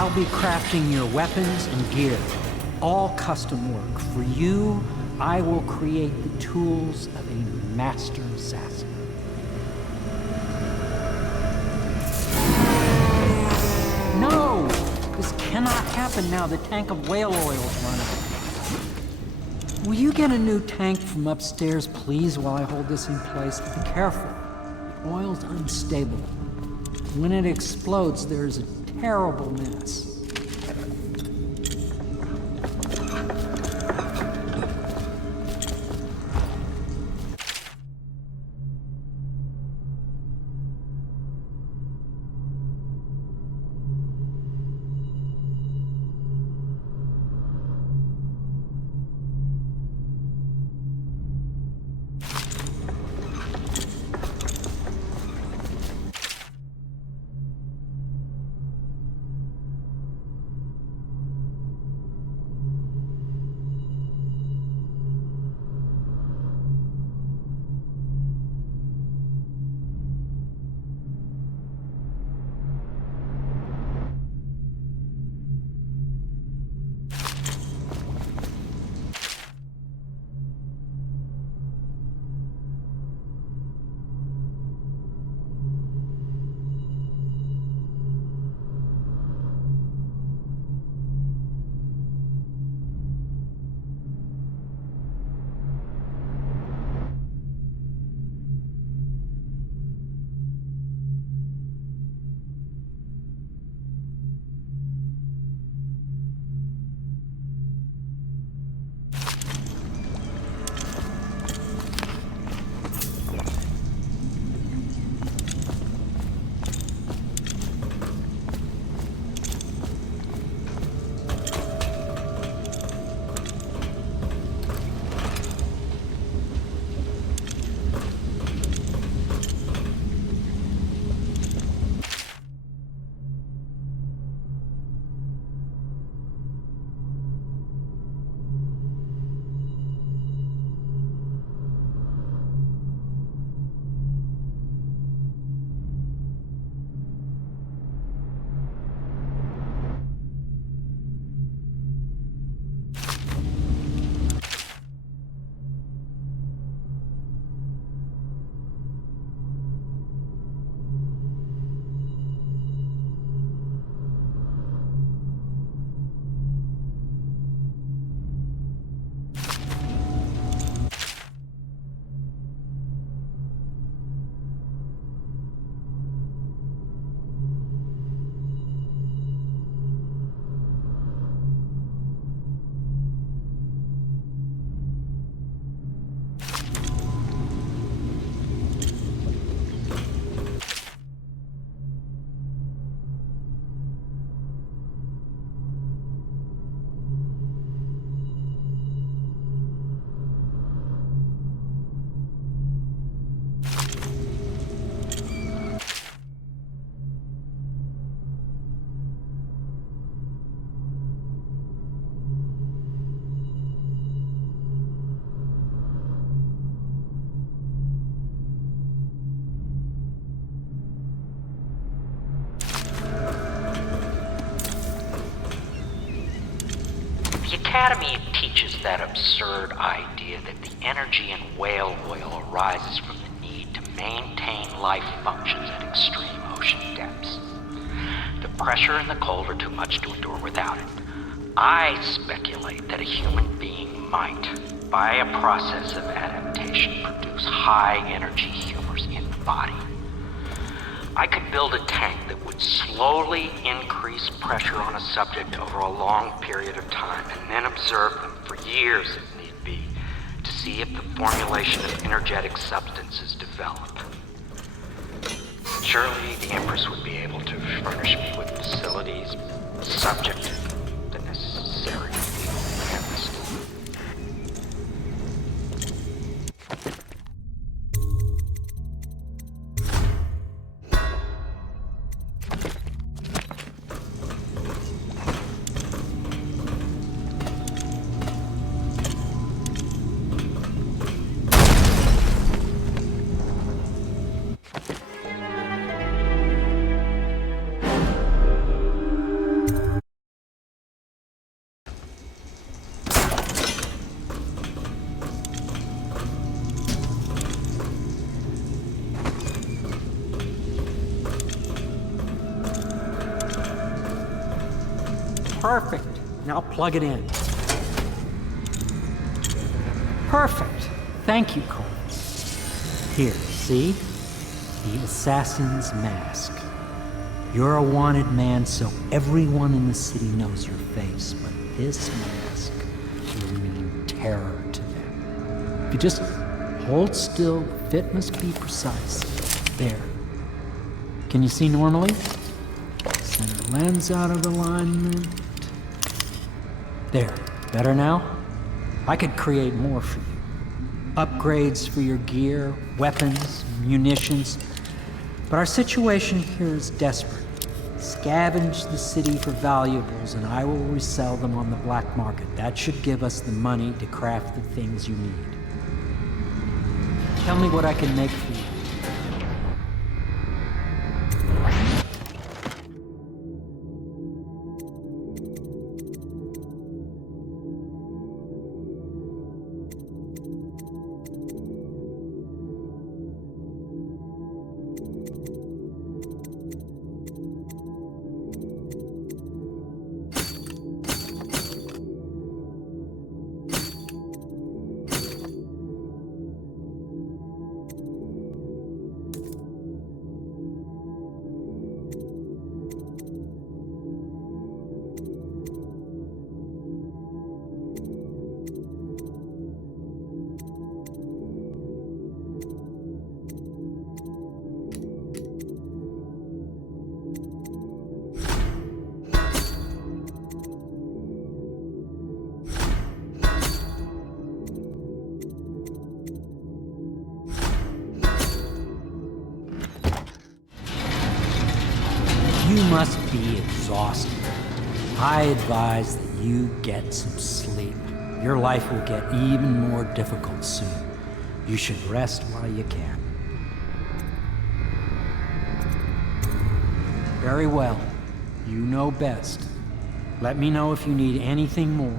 I'll be crafting your weapons and gear. All custom work. For you, I will create the tools of a master assassin. No! This cannot happen now. The tank of whale oil is running. Will you get a new tank from upstairs, please, while I hold this in place? Be careful. The oil's unstable. When it explodes, there's a terrible mess. Academy teaches that absurd idea that the energy in whale oil arises from the need to maintain life functions at extreme ocean depths. The pressure and the cold are too much to endure without it. I speculate that a human being might, by a process of adaptation, produce high-energy humors in the body. I could build a tank that would slowly increase pressure on a subject over a long period of time and then observe them for years if need be to see if the formulation of energetic substances develop. Surely the Empress would be able to furnish me with facilities subject to the necessary chemist. Perfect. Now plug it in. Perfect. Thank you, Cole. Here, see? The assassin's mask. You're a wanted man, so everyone in the city knows your face, but this mask will mean terror to them. If you just hold still, the fit must be precise. There. Can you see normally? Center lens out of alignment. There. Better now? I could create more for you. Upgrades for your gear, weapons, munitions. But our situation here is desperate. Scavenge the city for valuables and I will resell them on the black market. That should give us the money to craft the things you need. Tell me what I can make for you. You must be exhausted. I advise that you get some sleep. Your life will get even more difficult soon. You should rest while you can. Very well. You know best. Let me know if you need anything more.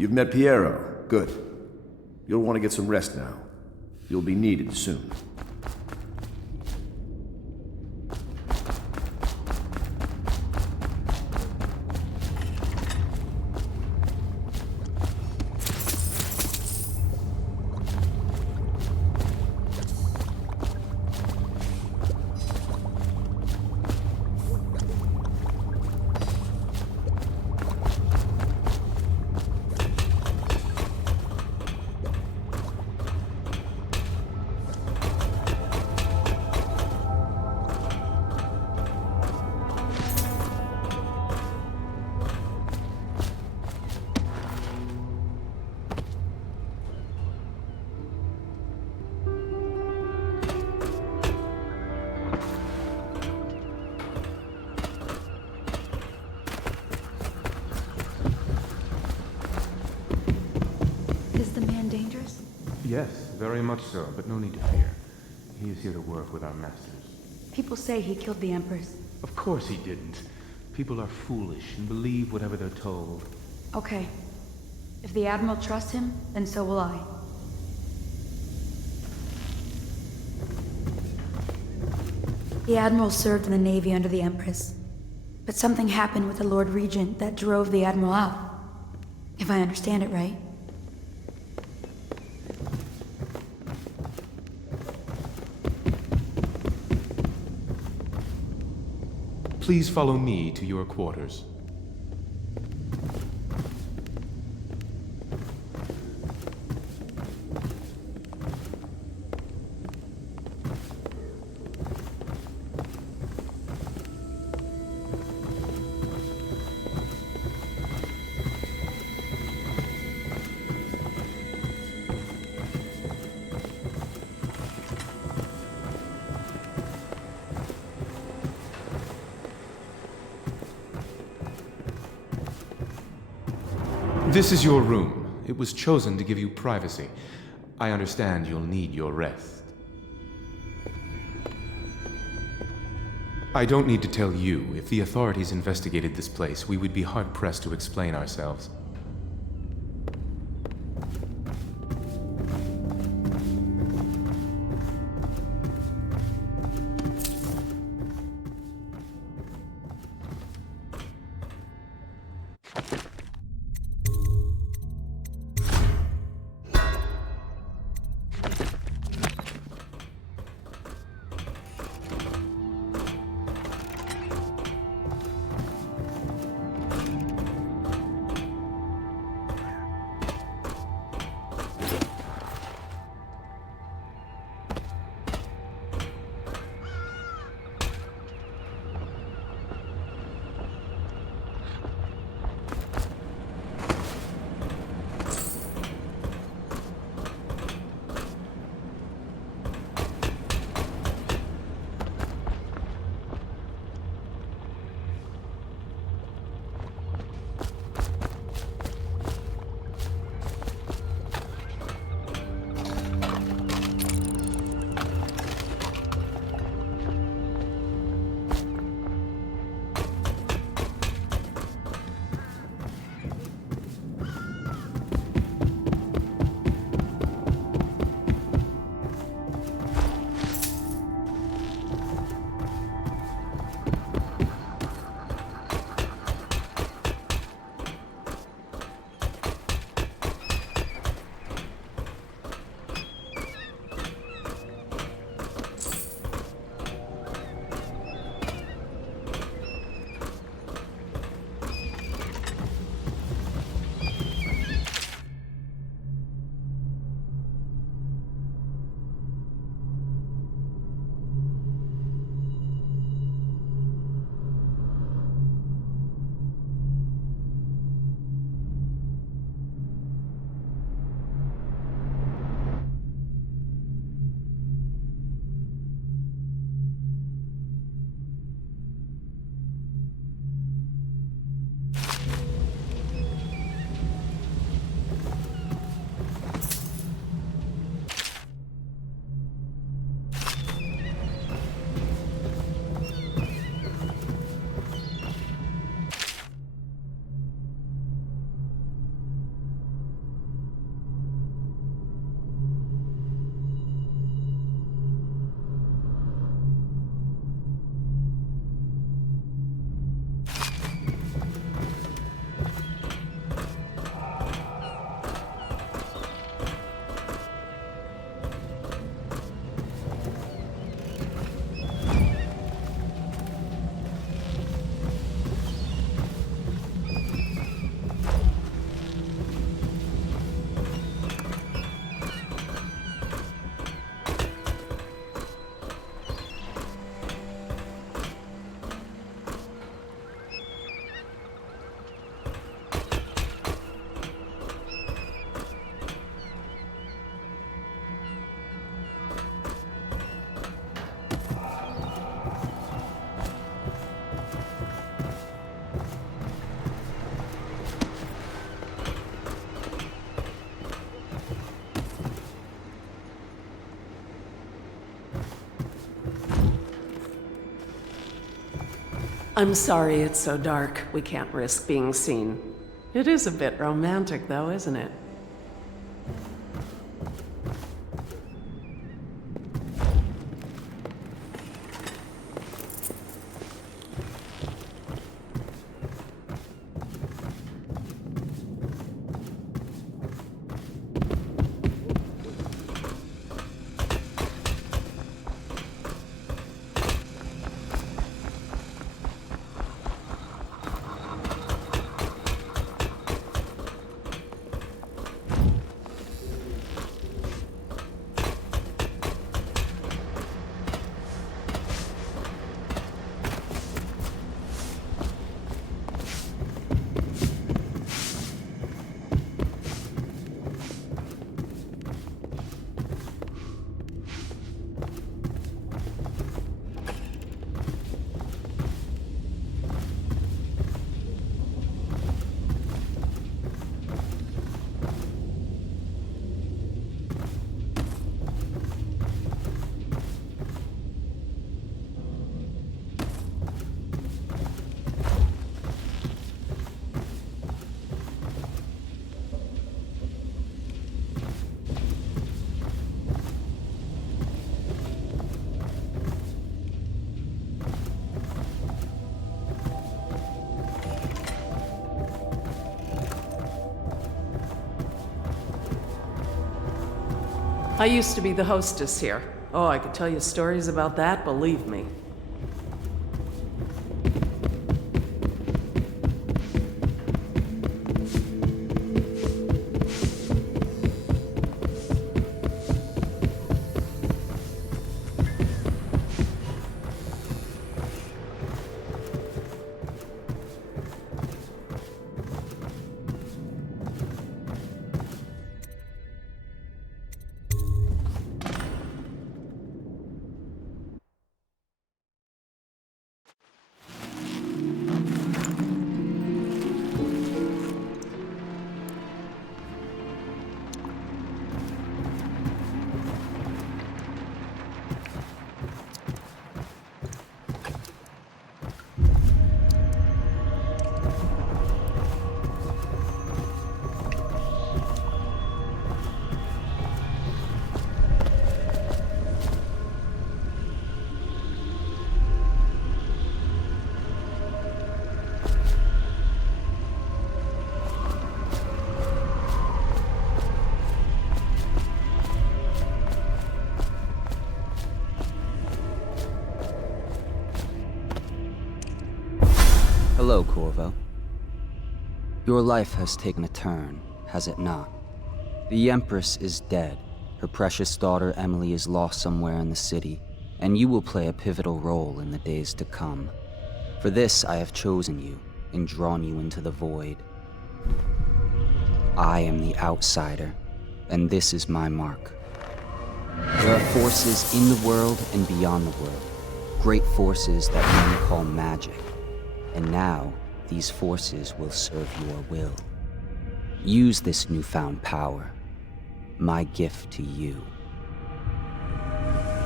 You've met Piero. Good. You'll want to get some rest now. You'll be needed soon. Yes, very much so, but no need to fear. He is here to work with our masters. People say he killed the Empress. Of course he didn't. People are foolish and believe whatever they're told. Okay. If the Admiral trusts him, then so will I. The Admiral served in the Navy under the Empress. But something happened with the Lord Regent that drove the Admiral out. If I understand it right. Please follow me to your quarters. This is your room. It was chosen to give you privacy. I understand you'll need your rest. I don't need to tell you, if the authorities investigated this place, we would be hard-pressed to explain ourselves. I'm sorry it's so dark. We can't risk being seen. It is a bit romantic, though, isn't it? I used to be the hostess here. Oh, I could tell you stories about that, believe me. Hello, Corvo. Your life has taken a turn, has it not? The Empress is dead. Her precious daughter Emily is lost somewhere in the city, and you will play a pivotal role in the days to come. For this, I have chosen you and drawn you into the void. I am the outsider, and this is my mark. There are forces in the world and beyond the world, great forces that men call magic. And now, these forces will serve your will. Use this newfound power, my gift to you.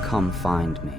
Come find me.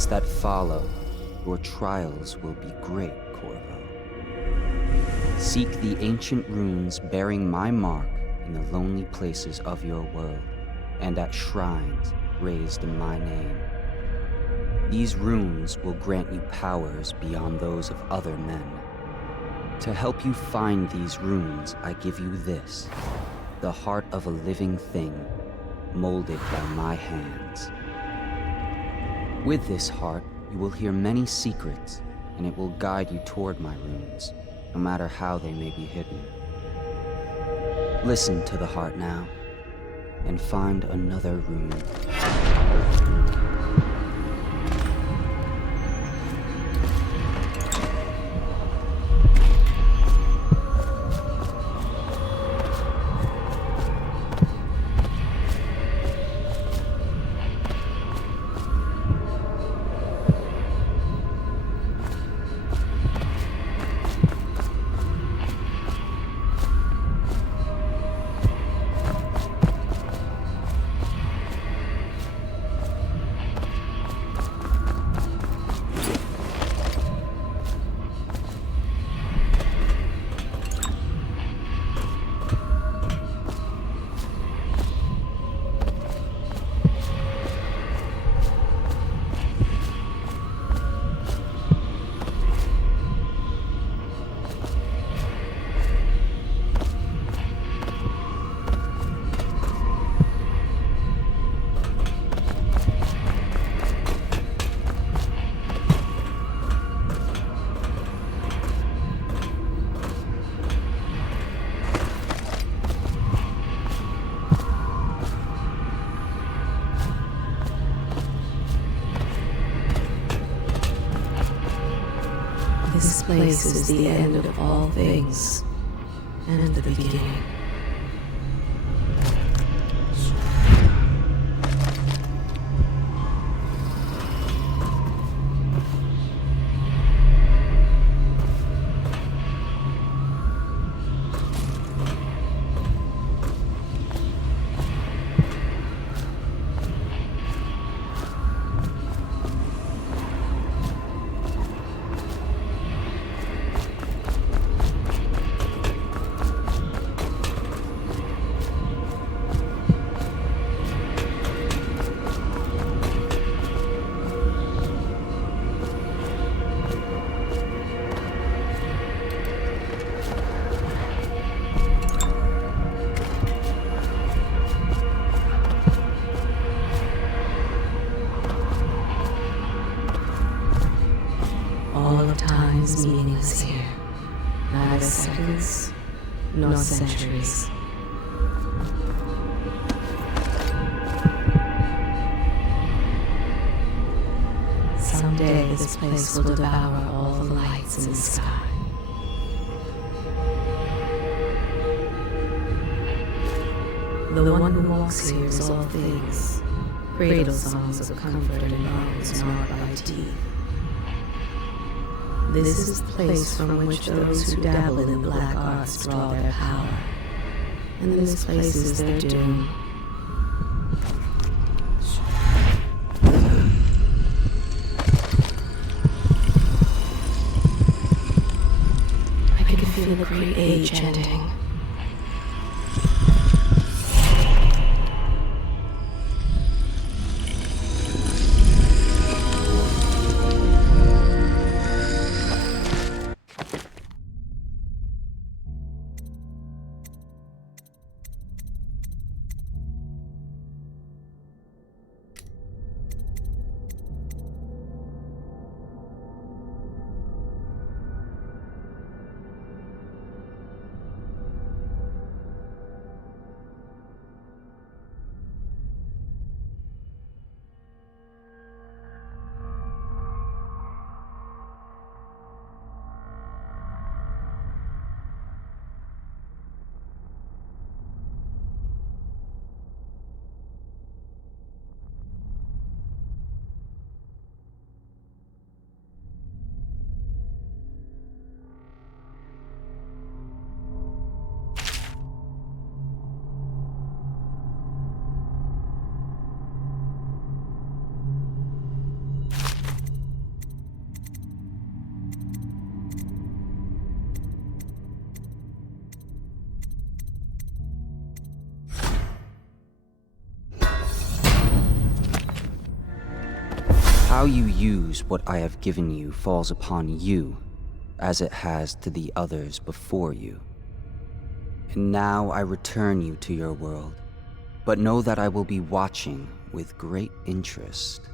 days that follow, your trials will be great, Corvo. Seek the ancient runes bearing my mark in the lonely places of your world, and at shrines raised in my name. These runes will grant you powers beyond those of other men. To help you find these runes, I give you this, the heart of a living thing, molded by my hands. With this heart, you will hear many secrets, and it will guide you toward my runes, no matter how they may be hidden. Listen to the heart now, and find another rune. This place is the end of all things, and the beginning. All of time is meaningless here. Neither seconds nor centuries. Someday this place will devour all the lights in the sky. The one who walks here is all things. Cradle songs of comfort and bones gnawed by teeth. This is the place from which those who dabble in the black arts draw their power. And this place is their doom. I can feel a great age ending. How you use what I have given you falls upon you, as it has to the others before you. And now I return you to your world, but know that I will be watching with great interest.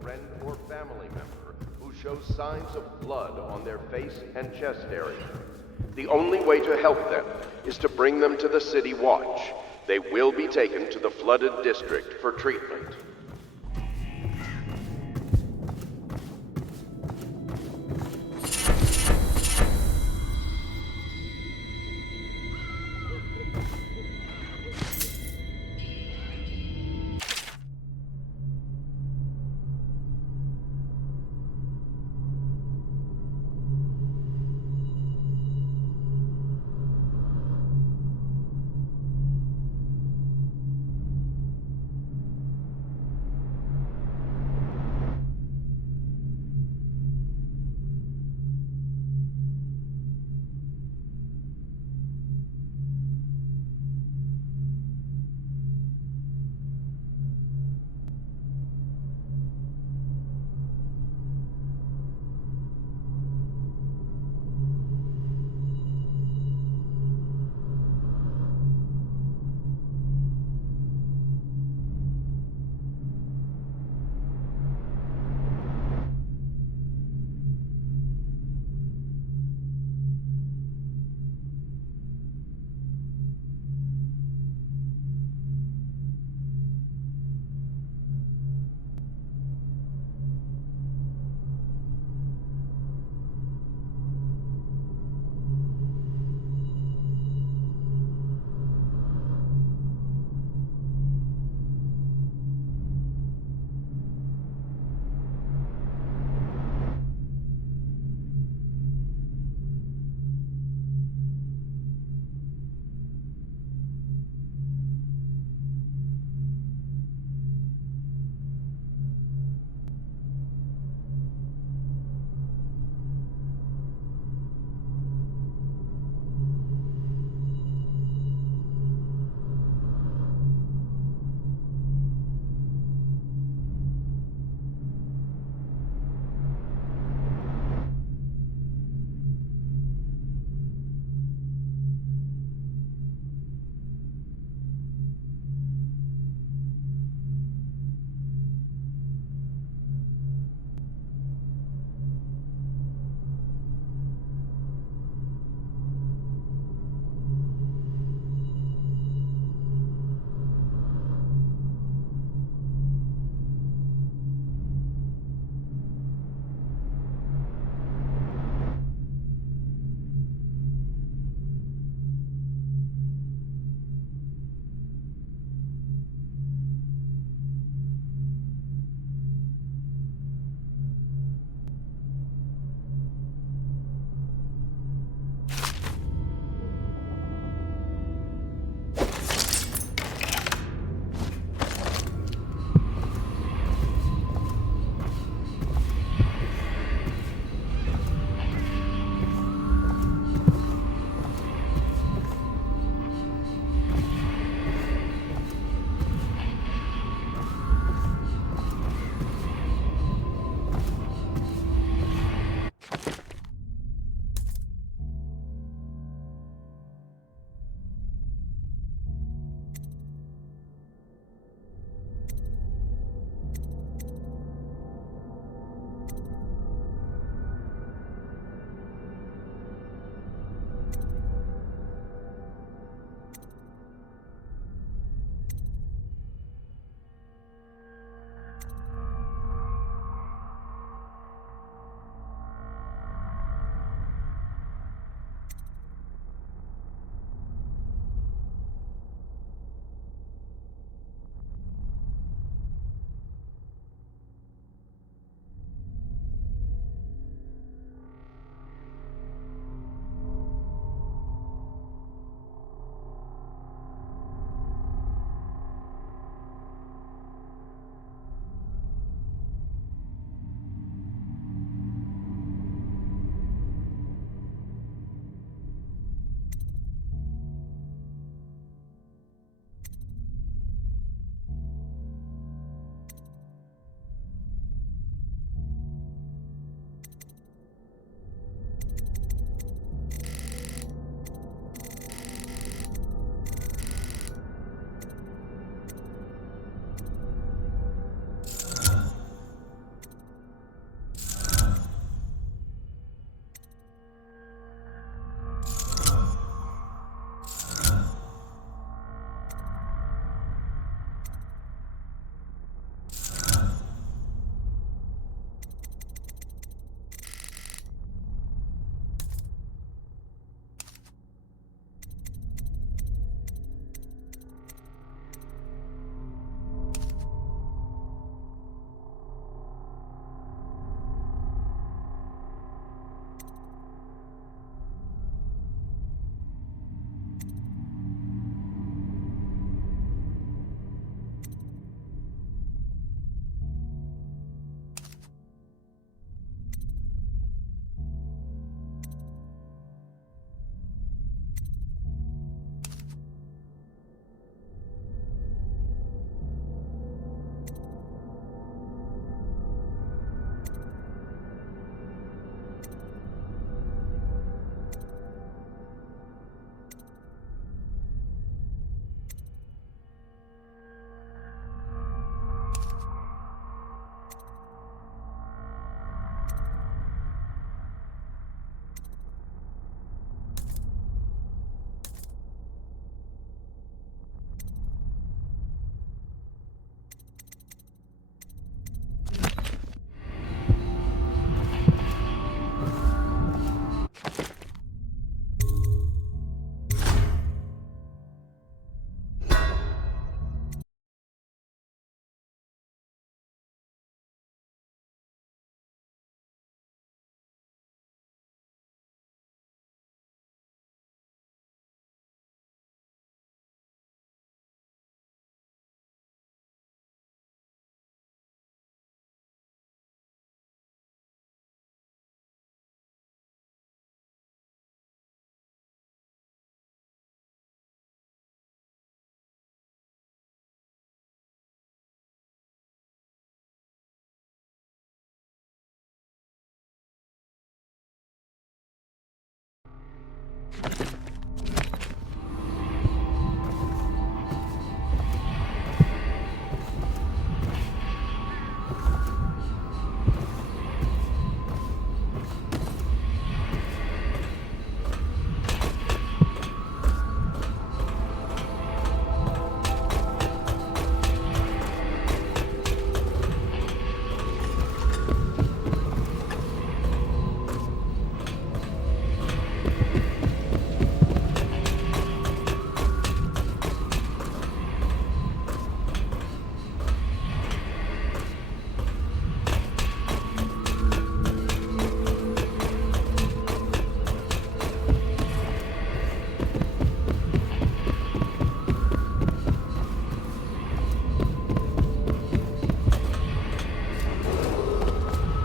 friend or family member who shows signs of blood on their face and chest area. The only way to help them is to bring them to the City Watch. They will be taken to the flooded district for treatment.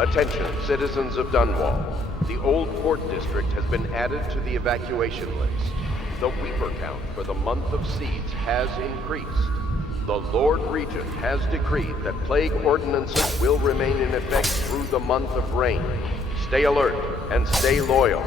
Attention, citizens of Dunwall. The Old Port District has been added to the evacuation list. The Weeper count for the month of seeds has increased. The Lord Regent has decreed that plague ordinances will remain in effect through the month of rain. Stay alert and stay loyal.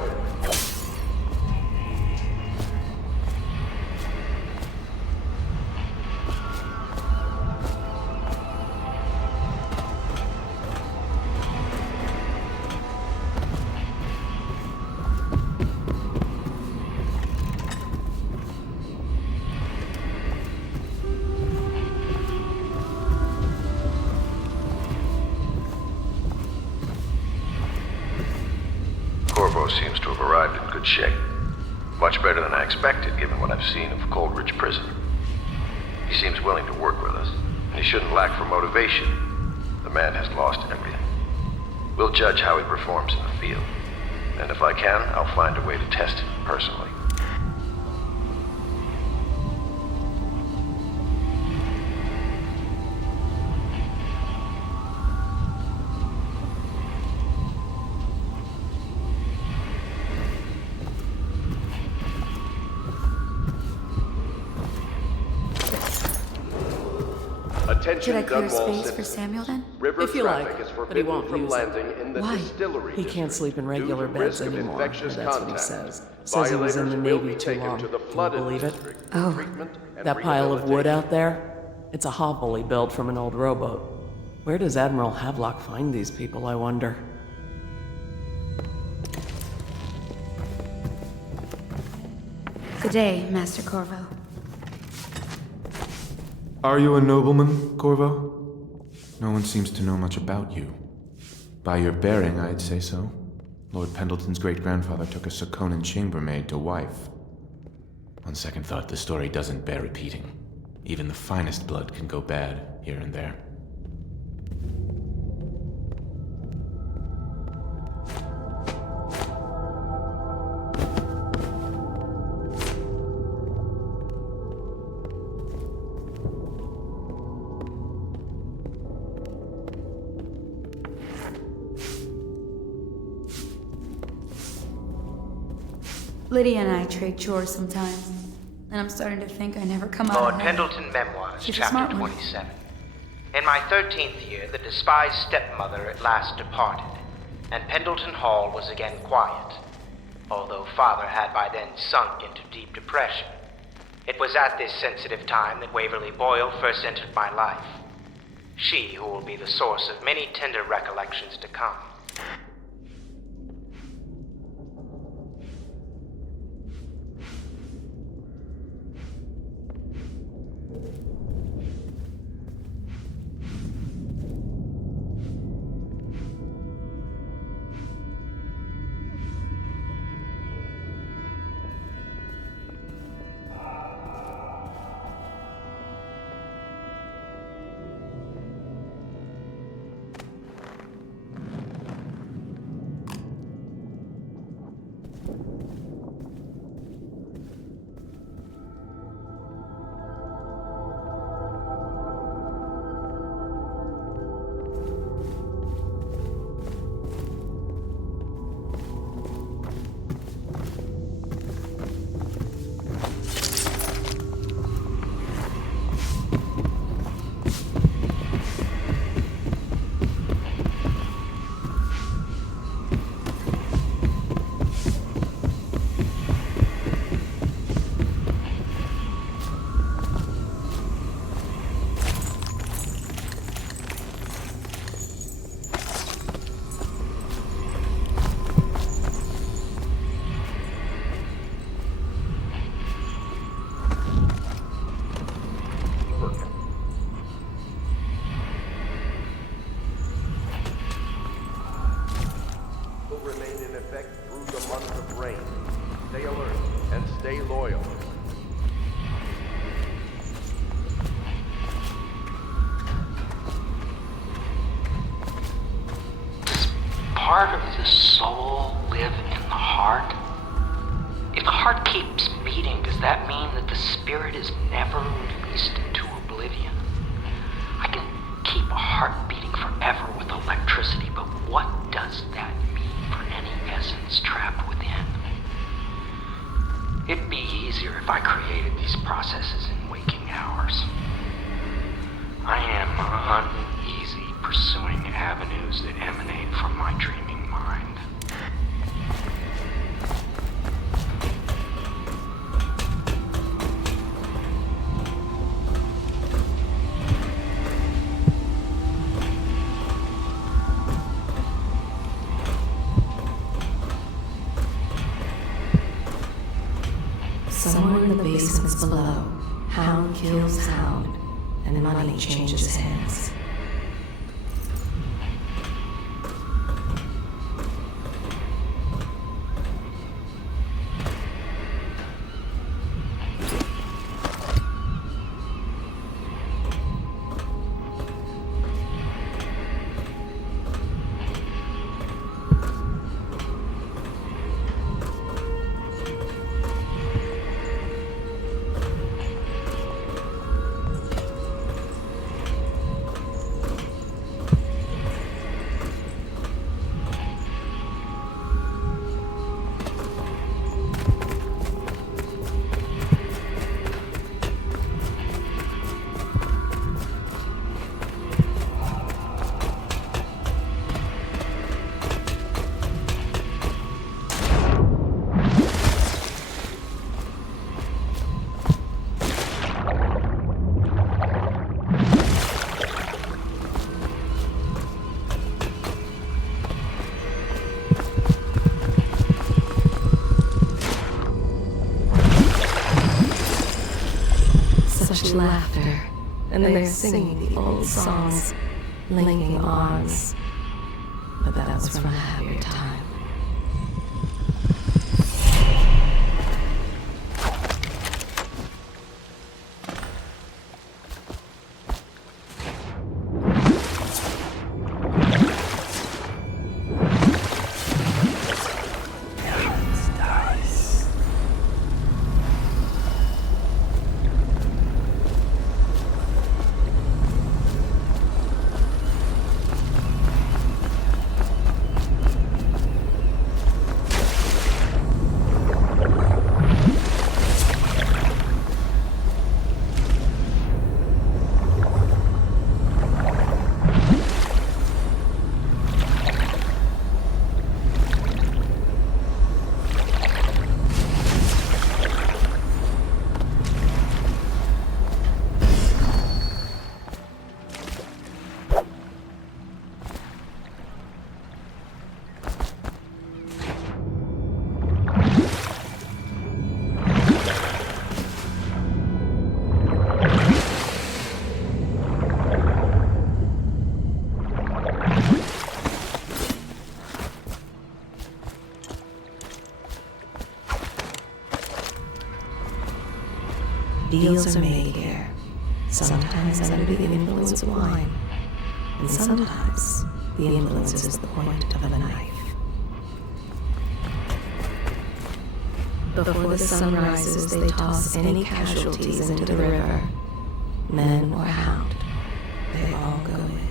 Corvo seems to have arrived in good shape. Much better than I expected, given what I've seen of Coldridge Prison. He seems willing to work with us, and he shouldn't lack for motivation. The man has lost everything. We'll judge how he performs in the field. And if I can, I'll find a way to test him personally. Should I clear space for Samuel then? River If you traffic like, is but he forbidden won't from use it. landing in the Why? distillery He can't sleep in regular due to beds risk of anymore. infectious That's what he contact. says. Says he was in the Violators will Navy be too taken long. to the Can you flooded believe it? district Oh. for treatment and That pile of wood rehabilitation. out there? It's a hovel he built from an old rowboat. Where does Admiral Havelock find these people, I wonder? Good day, Master Corvo. Are you a nobleman, Corvo? No one seems to know much about you. By your bearing, I'd say so. Lord Pendleton's great-grandfather took a Sokonan chambermaid to wife. On second thought, the story doesn't bear repeating. Even the finest blood can go bad here and there. Lydia and I trade chores sometimes, and I'm starting to think I never come out Lord ahead. Pendleton Memoirs, She's a smart Chapter one. 27. In my 13th year, the despised stepmother at last departed, and Pendleton Hall was again quiet, although Father had by then sunk into deep depression. It was at this sensitive time that Waverly Boyle first entered my life. She who will be the source of many tender recollections to come. Will remain in effect through the month of rain. Stay alert and stay loyal. Part of the soul live in the heart? If the heart keeps beating, does that mean that the spirit is never released into oblivion? I can keep a heart beating forever with electricity, but what does that mean for any essence trapped within? It'd be easier if I created these processes in waking hours. I am uneasy pursuing avenues that emanate from my dreaming mind. Somewhere in the basements below, hound kills hound, and money changes hands. Such laughter, and they're singing the old songs, linking arms. But that was from a happier time. Deals are made here, sometimes under the influence of wine, and sometimes the influence is the point of a knife. Before the sun rises, they toss any casualties into the river, men or hound. They all go in.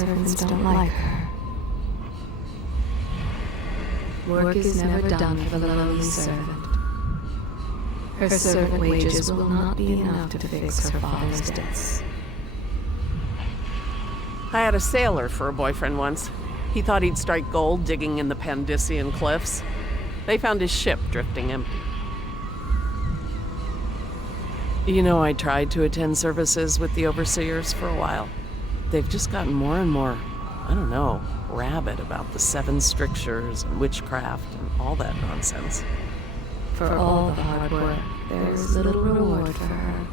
servants don't like her. Work is never done for the lowly servant. Her servant wages will not be enough to fix her father's debts. I had a sailor for a boyfriend once. He thought he'd strike gold digging in the Pandician cliffs. They found his ship drifting empty. You know, I tried to attend services with the overseers for a while. They've just gotten more and more, I don't know, rabid about the 7 strictures and witchcraft and all that nonsense. For all the hard work, there is little reward for her.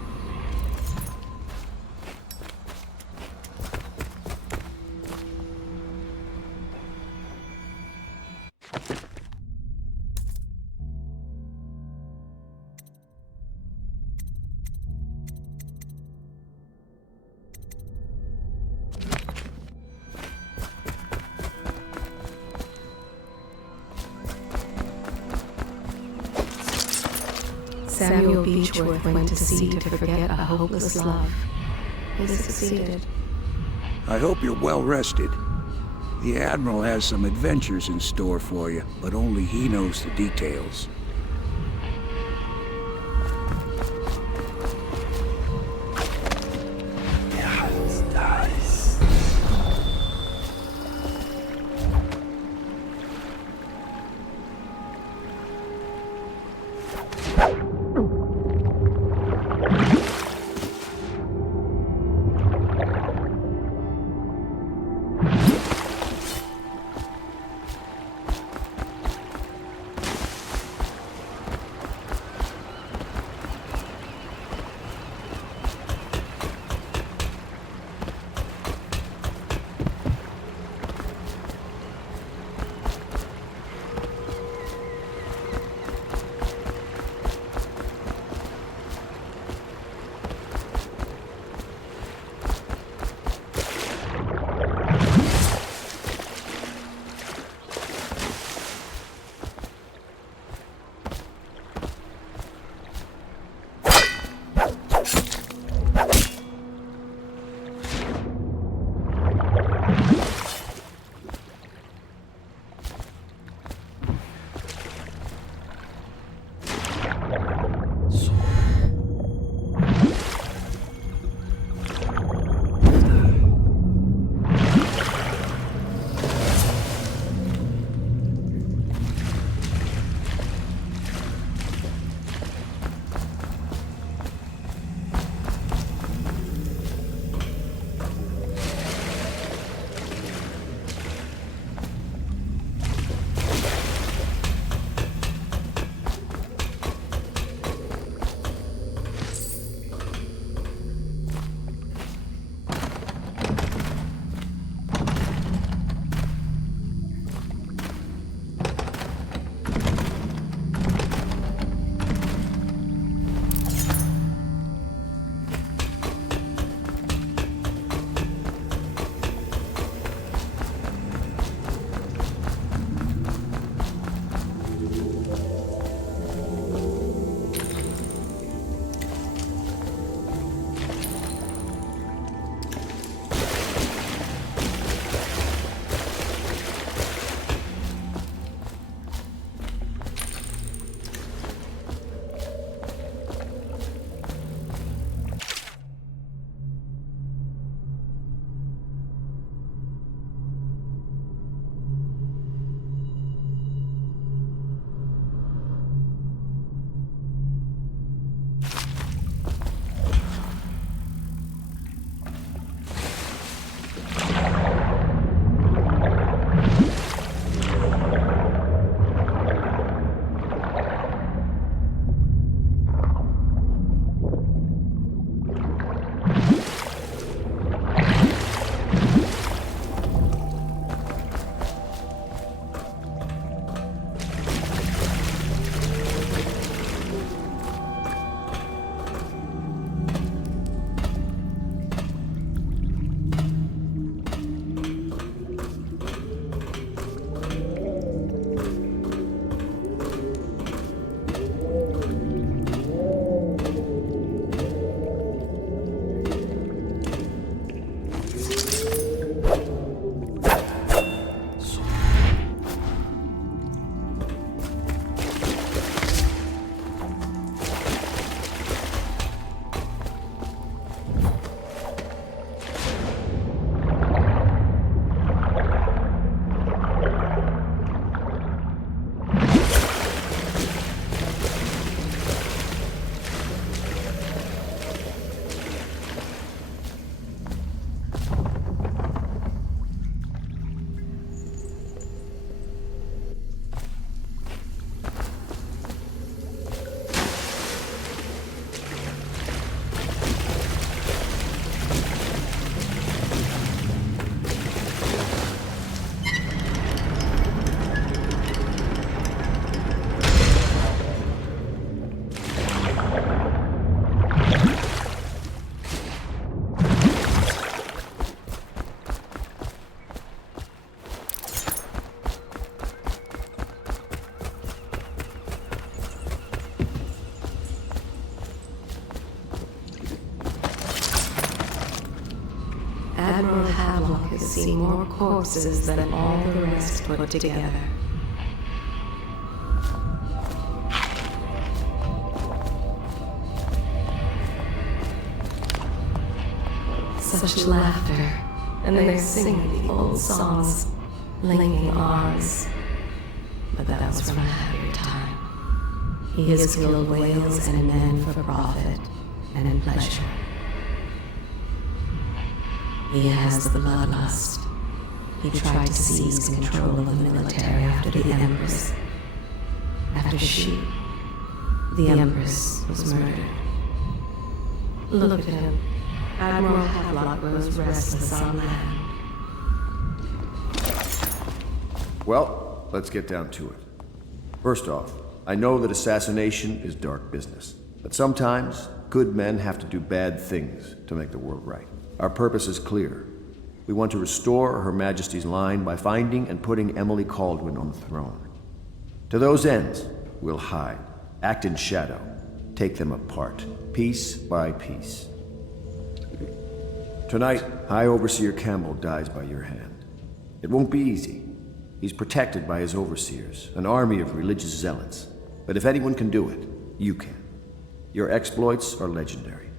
Samuel Beechworth went to sea to forget a hopeless love. He succeeded. I hope you're well rested. The Admiral has some adventures in store for you, but only he knows the details. Admiral Havelock has seen more corpses than all the rest put together. Such laughter, and they're singing the old songs, linking arms. But that was from a happier time. He has killed whales and men for profit and in pleasure. He has the bloodlust. He tried to seize control of the military after the Empress. After she, the Empress, was murdered. Look at him. Admiral Havelock grows restless on land. Well, let's get down to it. First off, I know that assassination is dark business, but sometimes good men have to do bad things to make the world right. Our purpose is clear. We want to restore Her Majesty's line by finding and putting Emily Kaldwin on the throne. To those ends, we'll hide, act in shadow, take them apart, piece by piece. Tonight, High Overseer Campbell dies by your hand. It won't be easy. He's protected by his overseers, an army of religious zealots. But if anyone can do it, you can. Your exploits are legendary.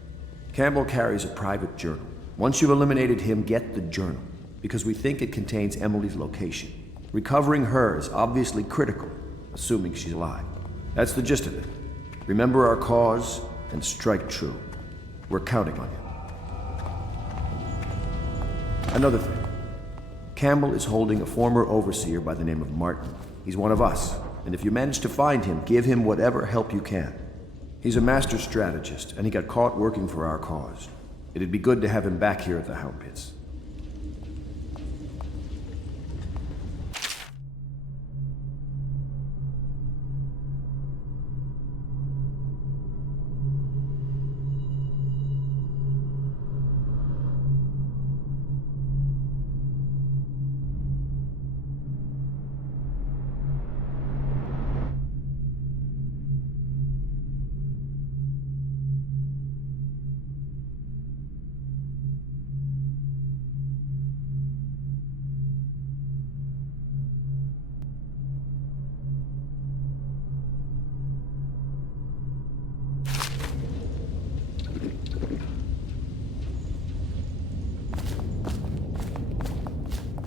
Campbell carries a private journal. Once you've eliminated him, get the journal, because we think it contains Emily's location. Recovering her is obviously critical, assuming she's alive. That's the gist of it. Remember our cause and strike true. We're counting on you. Another thing. Campbell is holding a former overseer by the name of Martin. He's one of us, and if you manage to find him, give him whatever help you can. He's a master strategist, and he got caught working for our cause. It'd be good to have him back here at the Hound Pits.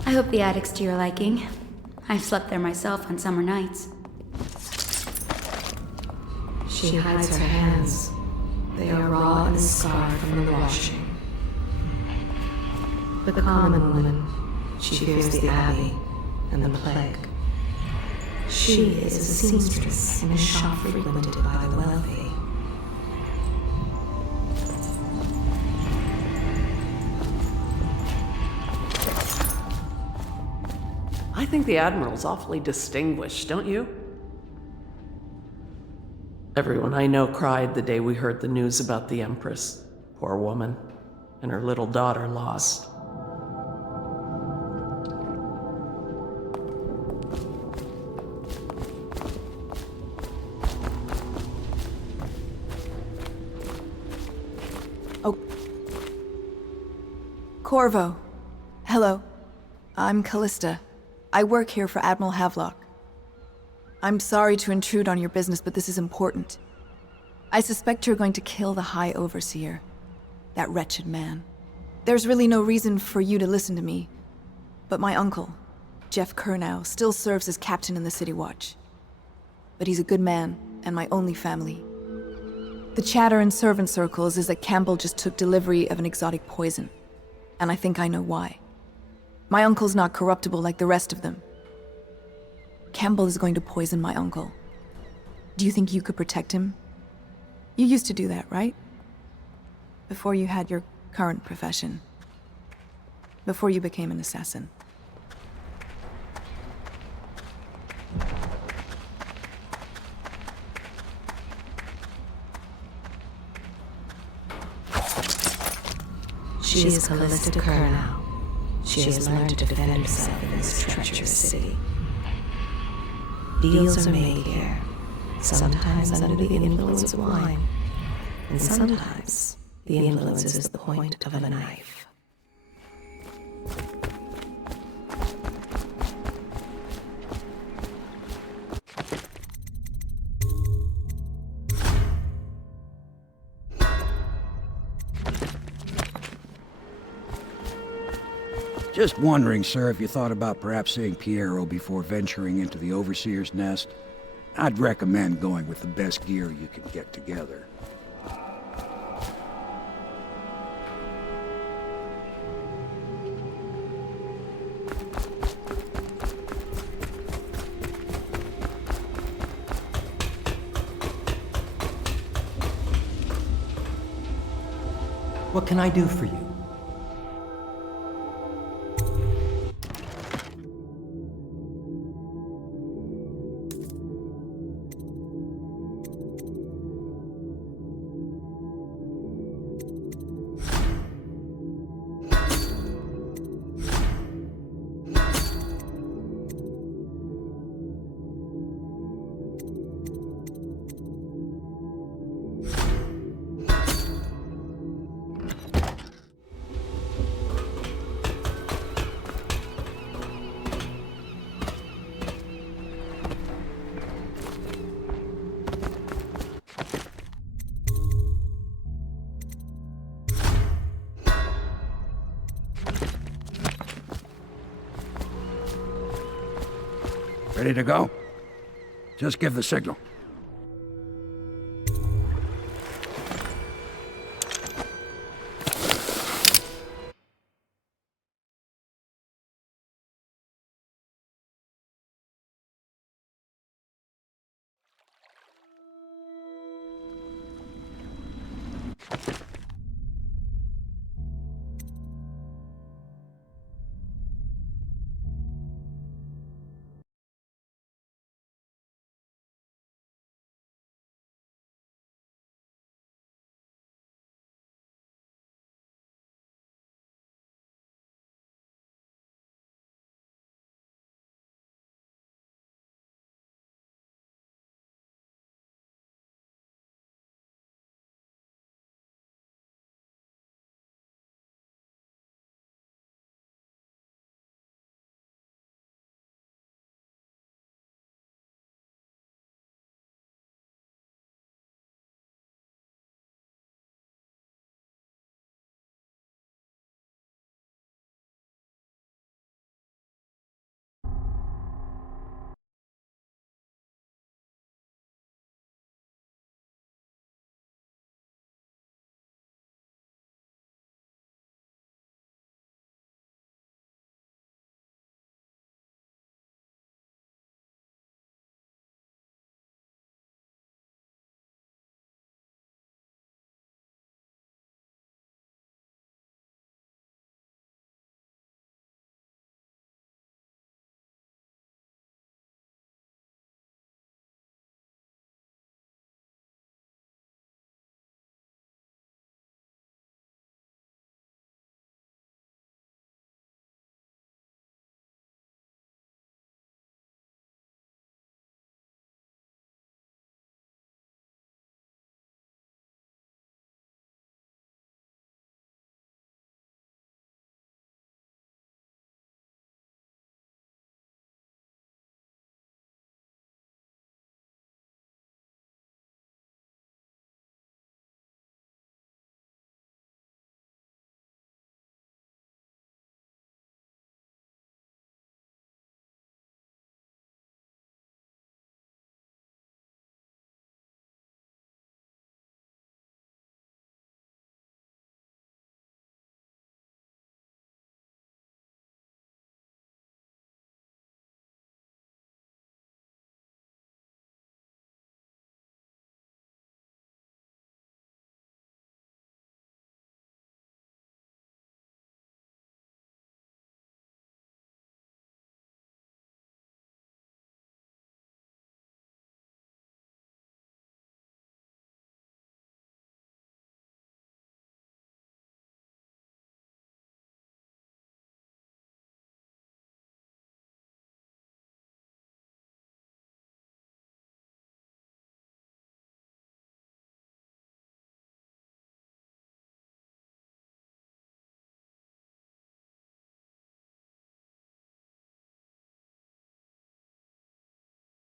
I hope the attic's to your liking. I've slept there myself on summer nights. She hides her hands. They are raw and scarred from the washing. The common woman, she fears the Abbey and the plague. She is a seamstress in a shop frequented by the wealthy. I think the Admiral's awfully distinguished, don't you? Everyone I know cried the day we heard the news about the Empress. Poor woman. And her little daughter lost. Oh. Corvo. Hello. I'm Callista. I work here for Admiral Havelock. I'm sorry to intrude on your business, but this is important. I suspect you're going to kill the High Overseer. That wretched man. There's really no reason for you to listen to me, but my uncle, Jeff Kernow, still serves as captain in the City Watch. But he's a good man, and my only family. The chatter in servant circles is that Campbell just took delivery of an exotic poison, and I think I know why. My uncle's not corruptible like the rest of them. Campbell is going to poison my uncle. Do you think you could protect him? You used to do that, right? Before you had your current profession. Before you became an assassin. She is Callista Kernow. She has learned to defend herself in this treacherous city. Deals are made here, sometimes under the influence of wine, and sometimes the influence is the point of a knife. Just wondering, sir, if you thought about perhaps seeing Piero before venturing into the Overseer's nest. I'd recommend going with the best gear you can get together. What can I do for you? Ready to go? Just give the signal.